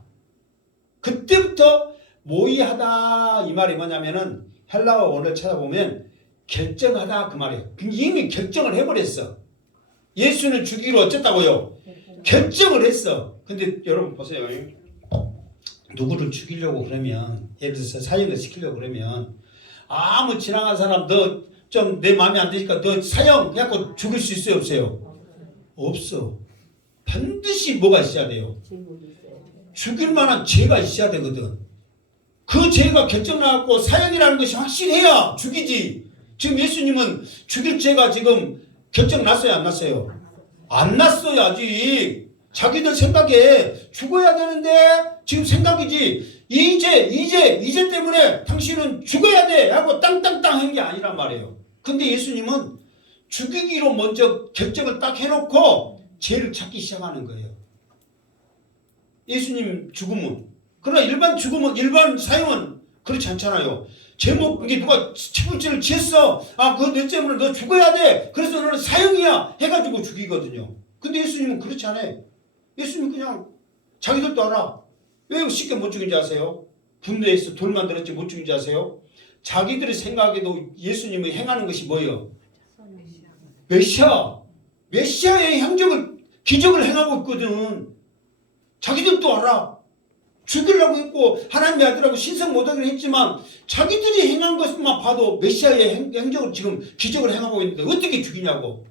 그때부터 모의하다 이 말이 뭐냐면은 헬라어 원어를 찾아보면 결정하다 그 말이에요. 이미 결정을 해버렸어. 예수는 죽이기로 어쨌다고요? 결정을 했어. 근데 여러분 보세요. 누구를 죽이려고 그러면 예를 들어서 사형을 시키려고 그러면 아무 지나간 사람 너 좀 내 마음에 안 드니까 너 사형 해갖고 죽일 수 있어요 없어요? 없어. 반드시 뭐가 있어야 돼요? 죽일 만한 죄가 있어야 되거든. 그 죄가 결정나갖고 사형이라는 것이 확실해야 죽이지. 지금 예수님은 죽일 죄가 지금 결정났어요 안 났어요? 안 났어요 아직. 자기들 생각에 죽어야 되는데 지금 생각이지 이제 때문에 당신은 죽어야 돼 하고 땅땅땅 한 게 아니란 말이에요. 근데 예수님은 죽이기로 먼저 결정을 딱 해놓고 죄를 찾기 시작하는 거예요. 예수님 죽음은. 그러나 일반 사형은 그렇지 않잖아요. 제목 이게 누가 치불죄를 지었어. 아 그거 내 때문에 너 죽어야 돼. 그래서 너는 사형이야 해가지고 죽이거든요. 근데 예수님은 그렇지 않아요. 예수님은 그냥 자기들도 알아. 왜 쉽게 못 죽인지 아세요? 군대에서 돌 만들었지 못 죽인지 아세요? 자기들의 생각에도 예수님이 행하는 것이 뭐예요? 메시아의 기적을 행하고 있거든. 자기들도 알아. 죽이려고 했고 하나님의 아들하고 신성 모독을 했지만 자기들이 행한 것만 봐도 메시아의 행적을 지금 기적을 행하고 있는데 어떻게 죽이냐고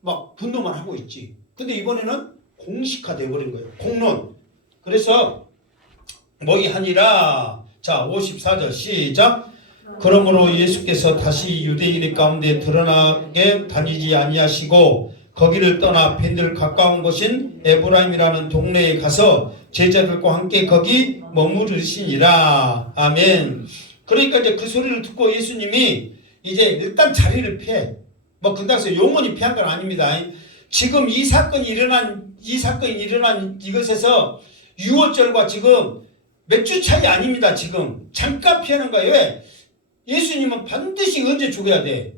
막 분노만 하고 있지. 근데 이번에는 공식화되어 버린 거예요. 공론. 그래서 뭐이하니라. 자 54절 시작. 그러므로 예수께서 다시 유대인의 가운데 드러나게 다니지 아니하시고 거기를 떠나 벤들 가까운 곳인 에브라임이라는 동네에 가서 제자들과 함께 거기 머무르시니라. 아멘. 그러니까 이제 그 소리를 듣고 예수님이 이제 일단 자리를 피해. 뭐 근당에서 영원히 피한 건 아닙니다. 지금 이 사건이 일어난 이것에서 6월절과 지금 몇 주 차이 아닙니다. 지금 잠깐 피하는 거예요. 왜? 예수님은 반드시 언제 죽어야 돼?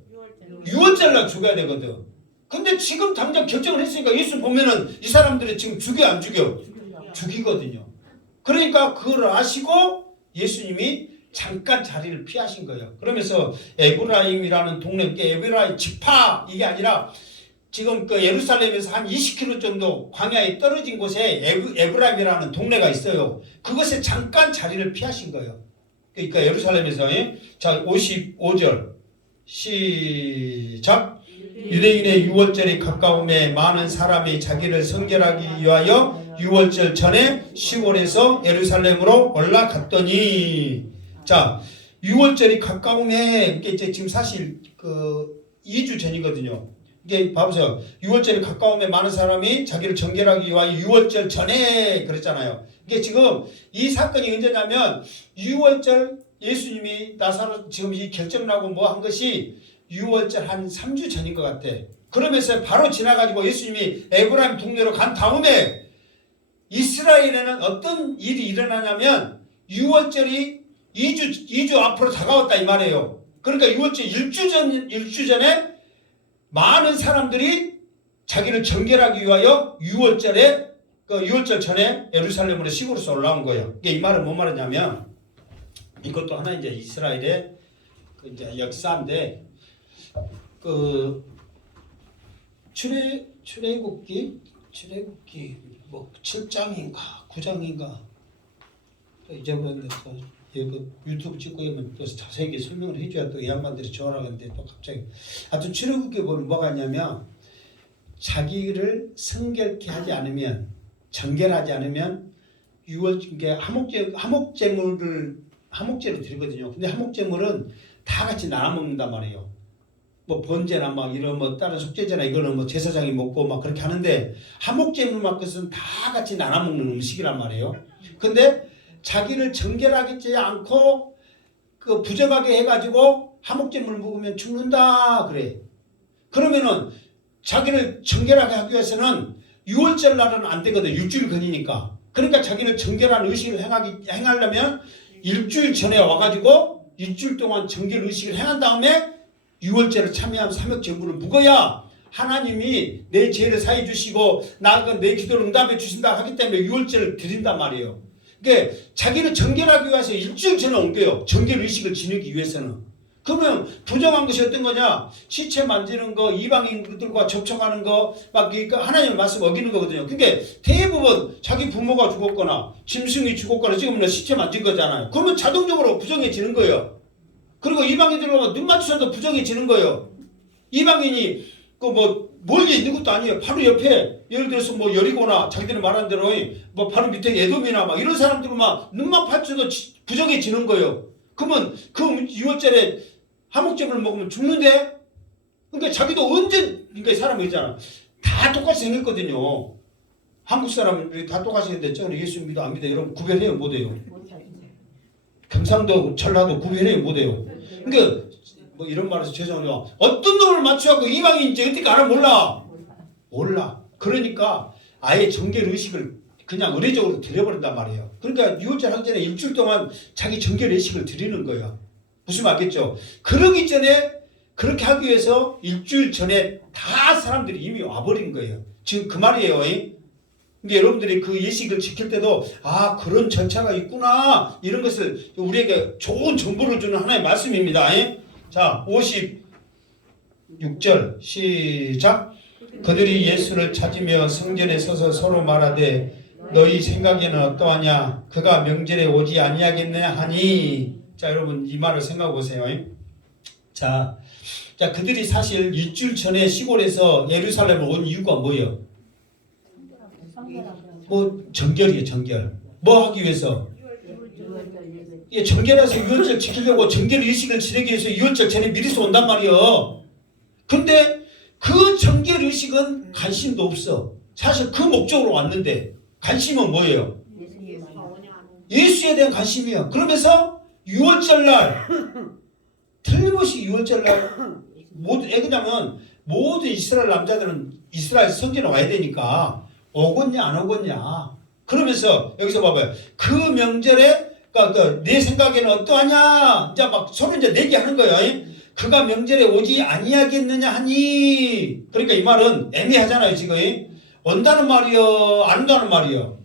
6월절 날 죽어야 되거든. 근데 지금 당장 결정을 했으니까 예수 보면은 이 사람들이 지금 죽여 안 죽여? 죽이거든요. 그러니까 그걸 아시고 예수님이 잠깐 자리를 피하신 거예요. 그러면서 에브라임이라는 동네, 에브라임 지파 이게 아니라 지금 그 예루살렘에서 한 20km 정도 광야에 떨어진 곳에 에브라임이라는 동네가 있어요. 그것에 잠깐 자리를 피하신 거예요. 그러니까 예루살렘에서 자 55절 시작. 유대인의 6월절이 가까움에 많은 사람이 자기를 성결하기 위하여 6월절 전에 시골에서 예루살렘으로 올라갔더니 자 6월절이 가까움에 이제 지금 사실 그 2주 전이거든요. 이게 봐보세요. 6월절이 가까우면 많은 사람이 자기를 정결하기 위하여 6월절 전에 그랬잖아요. 이게 지금 이 사건이 언제냐면 6월절 예수님이 나사로 지금 이 결정나고 뭐 한 것이 6월절 한 3주 전인 것 같아. 그러면서 바로 지나가지고 예수님이 에브라임 동네로 간 다음에 이스라엘에는 어떤 일이 일어나냐면 6월절이 2주 앞으로 다가왔다 이 말이에요. 그러니까 6월절 일주 전에 많은 사람들이 자기를 정결하기 위하여 6월절에 그 6월절 전에 예루살렘으로 시골에서 올라온 거예요. 이게 이 말은 뭔 말이냐면 이것도 하나 이제 이스라엘의 그 이제 역사인데 그 출애굽기 뭐 7장인가 9장인가 또 잊어버렸는데 또 유튜브 찍고 하면 또 자세하게 설명을 해줘야 또 이 양반들이 좋아라 하는데 또 갑자기 하여튼 출애굽기 보면 뭐가 있냐면 자기를 성결케 하지 않으면 정결하지 않으면 6월 이게 화목제를 드리거든요. 근데 화목제물은 다 같이 나눠 먹는단 말이에요. 뭐 번제나 막 이런 뭐 다른 속죄제나 이거는 뭐 제사장이 먹고 막 그렇게 하는데 화목제물만 것은 다 같이 나눠 먹는 음식이란 말이에요. 근데 자기를 정결하지 않고 그 부정하게 해가지고 화목제물 먹으면 죽는다 그래. 그러면은 자기를 정결하게 하기 위해서는 6월절 날은 안 되거든. 일주일 건이니까. 그러니까 자기를 정결한 의식을 행하려면 일주일 전에 와가지고 일주일 동안 정결 의식을 행한 다음에 6월절에 참여한 삼역제물을 묵어야 하나님이 내 죄를 사해 주시고 내 기도를 응답해 주신다 하기 때문에 6월절을 드린단 말이에요. 그러니까 자기를 정결하기 위해서 일주일 전에 옮겨요. 정결 의식을 지니기 위해서는. 그러면 부정한 것이 어떤 거냐? 시체 만지는 거, 이방인들과 접촉하는 거, 막 그러니까 하나님의 말씀 어기는 거거든요. 그러니까 대부분 자기 부모가 죽었거나 짐승이 죽었거나 지금은 시체 만진 거잖아요. 그러면 자동적으로 부정해지는 거예요. 그리고 이방인들과 눈 맞추셔도 부정해지는 거예요. 이방인이 그 뭐 멀리 있는 것도 아니에요. 바로 옆에 예를 들어서 뭐 여리고나 자기들이 말한 대로 뭐 바로 밑에 에돔이나 막 이런 사람들은 막 눈만 맞춰도 부정해지는 거예요. 그러면 그 6월절에 화목제물을 먹으면 죽는데? 그러니까 자기도 언제 그러니까 사람이잖아. 다 똑같이 생겼거든요. 한국 사람들이 다 똑같이 생겼는데 저는 예수 믿어 안 믿어 여러분 구별해요 못해요? 경상도 전라도 구별해요 못해요? 그러니까 뭐 이런 말해서 죄송해요. 어떤 놈을 맞춰갖고 이방인인지 어떻게 알아 몰라. 그러니까 아예 정결 의식을 그냥 의례적으로 드려버린단 말이에요. 그러니까 6월절 하기 전에 일주일 동안 자기 정결 의식을 드리는 거예요. 무슨 말겠죠? 그러기 전에 그렇게 하기 위해서 일주일 전에 다 사람들이 이미 와버린 거예요. 지금 그 말이에요. 근데 여러분들이 그 예식을 지킬 때도 아 그런 절차가 있구나 이런 것을 우리에게 좋은 정보를 주는 하나의 말씀입니다. 자 56절 시작. 그들이 예수를 찾으며 성전에 서서 서로 말하되 너희 생각에는 어떠하냐? 그가 명절에 오지 아니하겠느냐 하니. 자 여러분 이 말을 생각해 보세요. 자 그들이 사실 일주일 전에 시골에서 예루살렘을 온 이유가 뭐예요? 뭐 정결이에요. 정결. 뭐 하기 위해서? 예, 정결해서 6월절 지키려고 정결 의식을 지내기 위해서 6월절 전에 미리서 온단 말이에요. 근데 그 정결 의식은 관심도 없어. 사실 그 목적으로 왔는데 관심은 뭐예요? 예수에 대한 관심이에요. 그러면서 6월절 날 틀림없이 6월절 날 왜냐면 모든 이스라엘 남자들은 이스라엘 성전에 와야 되니까 오겠냐 안 오겠냐. 그러면서 여기서 봐봐요. 그 명절에 그러니까 내 생각에는 어떠하냐. 이제 막 서로 이제 내기하는 거예요. 그가 명절에 오지 아니하겠느냐 하니. 그러니까 이 말은 애매하잖아요 지금. 온다는 말이요 안 온다는 말이요.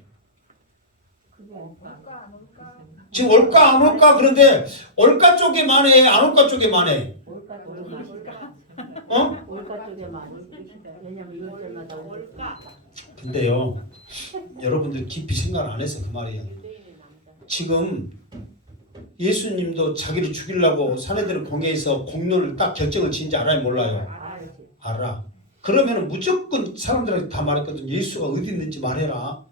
지금 올까 안 올까 그런데 올까 쪽에 많네 안 올까 쪽에 많네. 어? 올까 쪽에 많이. 왜냐면 6월절마다 올까? 근데요 여러분들 깊이 생각 안 해서 그 말이에요. 지금 예수님도 자기를 죽이려고 사내들은 공회에서 공론을 딱 결정을 지은지 알아요 몰라요? 알아. 그러면 무조건 사람들한테 다 말했거든. 예수가 어디 있는지 말해라.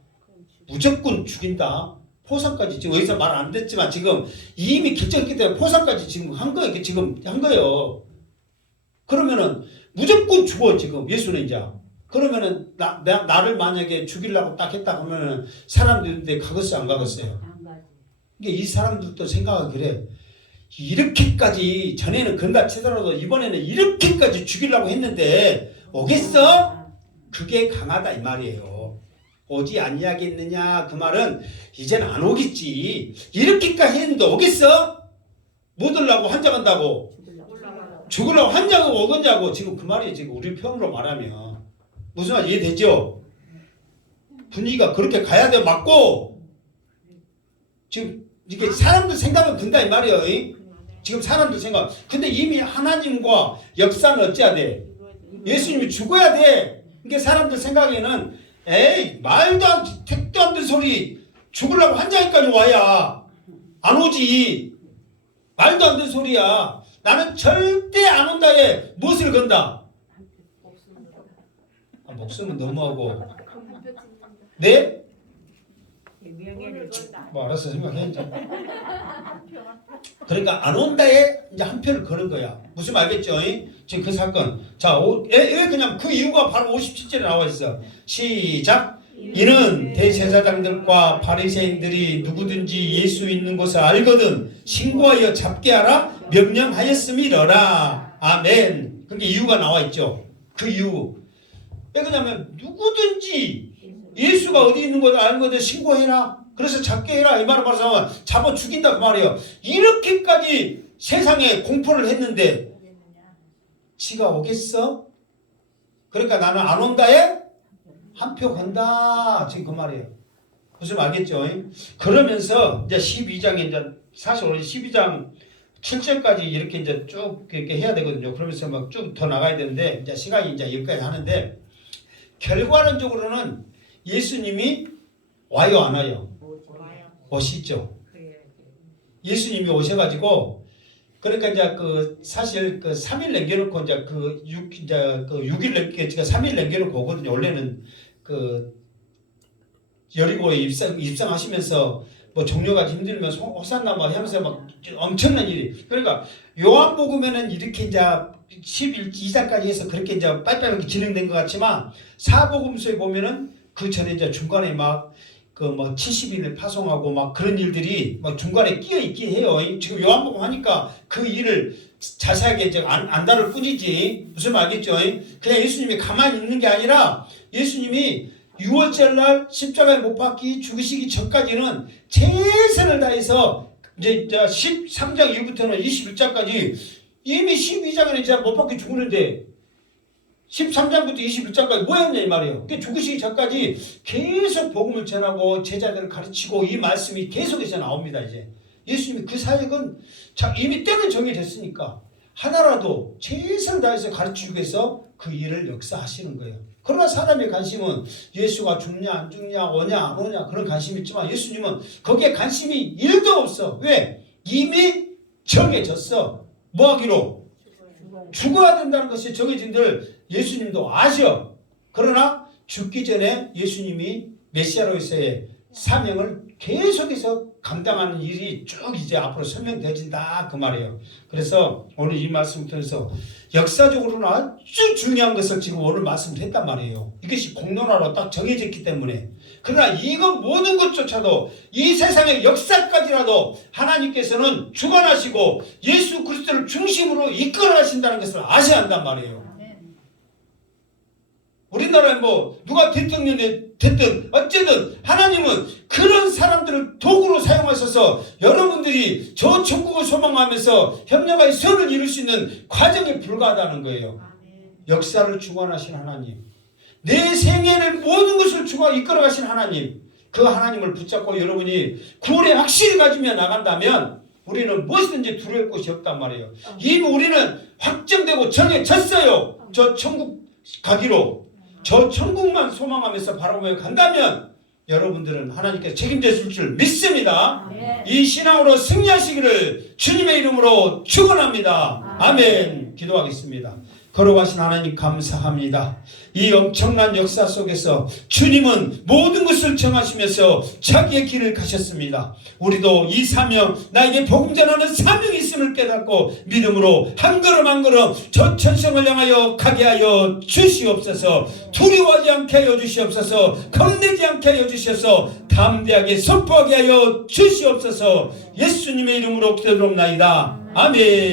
무조건 죽인다. 포상까지 지금 여기서 말 안 됐지만 지금 이미 결정했기 때문에 포상까지 지금 한 거예요. 지금 한 거예요. 그러면은 무조건 죽어 지금 예수는 이제. 그러면은 나를 만약에 죽이려고 딱 했다 하면은 사람들인데 가겠어요 안 가겠어요? 안 가지. 이게 이 사람들도 생각은 그래. 이렇게까지 전에는 건다 치더라도 이번에는 이렇게까지 죽이려고 했는데 오겠어? 그게 강하다 이 말이에요. 오지 아니하겠느냐 그 말은 이제는 안 오겠지. 이렇게까지 했는데 오겠어? 못 오려고 환장한다고 죽으려고 환장하고 오겠냐고 지금 그 말이 지금 우리 표현으로 말하면 무슨 말 이해되죠? 분위기가 그렇게 가야 돼 맞고 지금 이게 사람들 생각은 든다 이 말이에요. 지금 사람들 생각. 근데 이미 하나님과 역사는 어찌해야 돼? 예수님이 죽어야 돼. 이게 사람들 생각에는 에이 말도 안 택도 안 된 소리 죽으려고 환장까지 와야 안 오지. 말도 안 되는 소리야. 나는 절대 안 온다에 무엇을 건다? 목숨은 너무하고. 네? 뭐 알았어 생각해. 그러니까 안 온다에 이제 한 표를 거는 거야. 무슨 말 알겠죠? 지금 그 사건. 자, 왜 그냥 그 이유가 바로 57절에 나와 있어. 시작. 이는 대제사장들과 바리새인들이 누구든지 예수 있는 것을 알거든 신고하여 잡게 하라 명령하였음이러라. 아멘. 그게 이유가 나와 있죠. 그 이유. 왜 그러냐면 누구든지 예수가 어디 있는 것을 알거든 신고해라. 그래서 잡게 해라. 이 말을 말하면 잡아 죽인다 그 말이에요. 이렇게까지 세상에 공포를 했는데 지가 오겠어? 그러니까 나는 안 온다에 한 표 건다. 지금 그 말이에요. 무슨 말 알겠죠? 그러면서 이제 12장에 이제 사실 오늘 12장 7절까지 이렇게 이제 쭉 이렇게 해야 되거든요. 그러면서 막 쭉 더 나가야 되는데 이제 시간이 이제 여기까지 하는데 결과론적으로는 예수님이 와요 안 와요? 오시죠. 예수님이 오셔가지고 그러니까 이제 그 사실 그 3일 남겨놓고 이제 그 6일 남겨 3일 남겨놓고 오거든요. 원래는 그 여리고에 입성하시면서 뭐 종료가 힘들면 호산나 막 하면서 막 엄청난 일이. 그러니까 요한복음에는 이렇게 이제 12장까지 해서 그렇게 이제 빨리빨리 진행된 것 같지만 사복음서에 보면은 그 전에 이제 중간에 막 그 뭐 70일을 파송하고 막 그런 일들이 막 중간에 끼어 있긴 해요. 지금 요한복음 하니까 그 일을 자세하게 이제 안 다룰 뿐이지. 무슨 말 알겠죠? 그냥 예수님이 가만히 있는 게 아니라 예수님이 6월절 날 십자가에 못 박히 죽으시기 전까지는 최선을 다해서 이제 13장 이후부터는 21장까지 이미 12장에는 이제 못 박히 죽는데 13장부터 21장까지 뭐였냐 이 말이에요. 그러니까 죽으시기 전까지 계속 복음을 전하고 제자들을 가르치고 이 말씀이 계속해서 나옵니다. 이제 예수님이 그 사역은 이미 때는 정해졌으니까 하나라도 최선을 다해서 가르치기 위해서 그 일을 역사하시는 거예요. 그러나 사람의 관심은 예수가 죽냐 안 죽냐 오냐 안 오냐 그런 관심이 있지만 예수님은 거기에 관심이 1도 없어. 왜? 이미 정해졌어. 뭐 하기로? 죽어야 된다는 것이 정해진들 예수님도 아셔. 그러나 죽기 전에 예수님이 메시아로서의 사명을 계속해서 감당하는 일이 쭉 이제 앞으로 설명되어진다 그 말이에요. 그래서 오늘 이 말씀을 통해서 역사적으로는 아주 중요한 것을 지금 오늘 말씀을 했단 말이에요. 이것이 공론화로 딱 정해졌기 때문에. 그러나 이거 모든 것조차도 이 세상의 역사까지라도 하나님께서는 주관하시고 예수 그리스도를 중심으로 이끌어 가신다는 것을 아셔야 한단 말이에요. 우리나라에 뭐 누가 대통령이 됐든 어쨌든 하나님은 그런 사람들을 도구로 사용하셔서 여러분들이 저 천국을 소망하면서 협력하여 선을 이룰 수 있는 과정에 불과하다는 거예요. 역사를 주관하신 하나님, 내 생애를 모든 것을 이끌어 가신 하나님, 그 하나님을 붙잡고 여러분이 구원의 확신을 가지며 나간다면 우리는 무엇이든지 두려울 것이 없단 말이에요. 이미 우리는 확정되고 정해졌어요. 저 천국 가기로. 저 천국만 소망하면서 바라보며 간다면 여러분들은 하나님께서 책임져 줄 믿습니다. 이 신앙으로 승리하시기를 주님의 이름으로 축원합니다. 아멘. 기도하겠습니다. 걸어가신 하나님 감사합니다. 이 엄청난 역사 속에서 주님은 모든 것을 정하시면서 자기의 길을 가셨습니다. 우리도 이 사명, 나에게 복음 전하는 사명이 있음을 깨닫고 믿음으로 한 걸음 한 걸음 저 천성을 향하여 가게 하여 주시옵소서. 두려워하지 않게 하여 주시옵소서. 겁내지 않게 하여 주셔서 담대하게 선포하게 하여 주시옵소서. 예수님의 이름으로 기도드립니다. 아멘.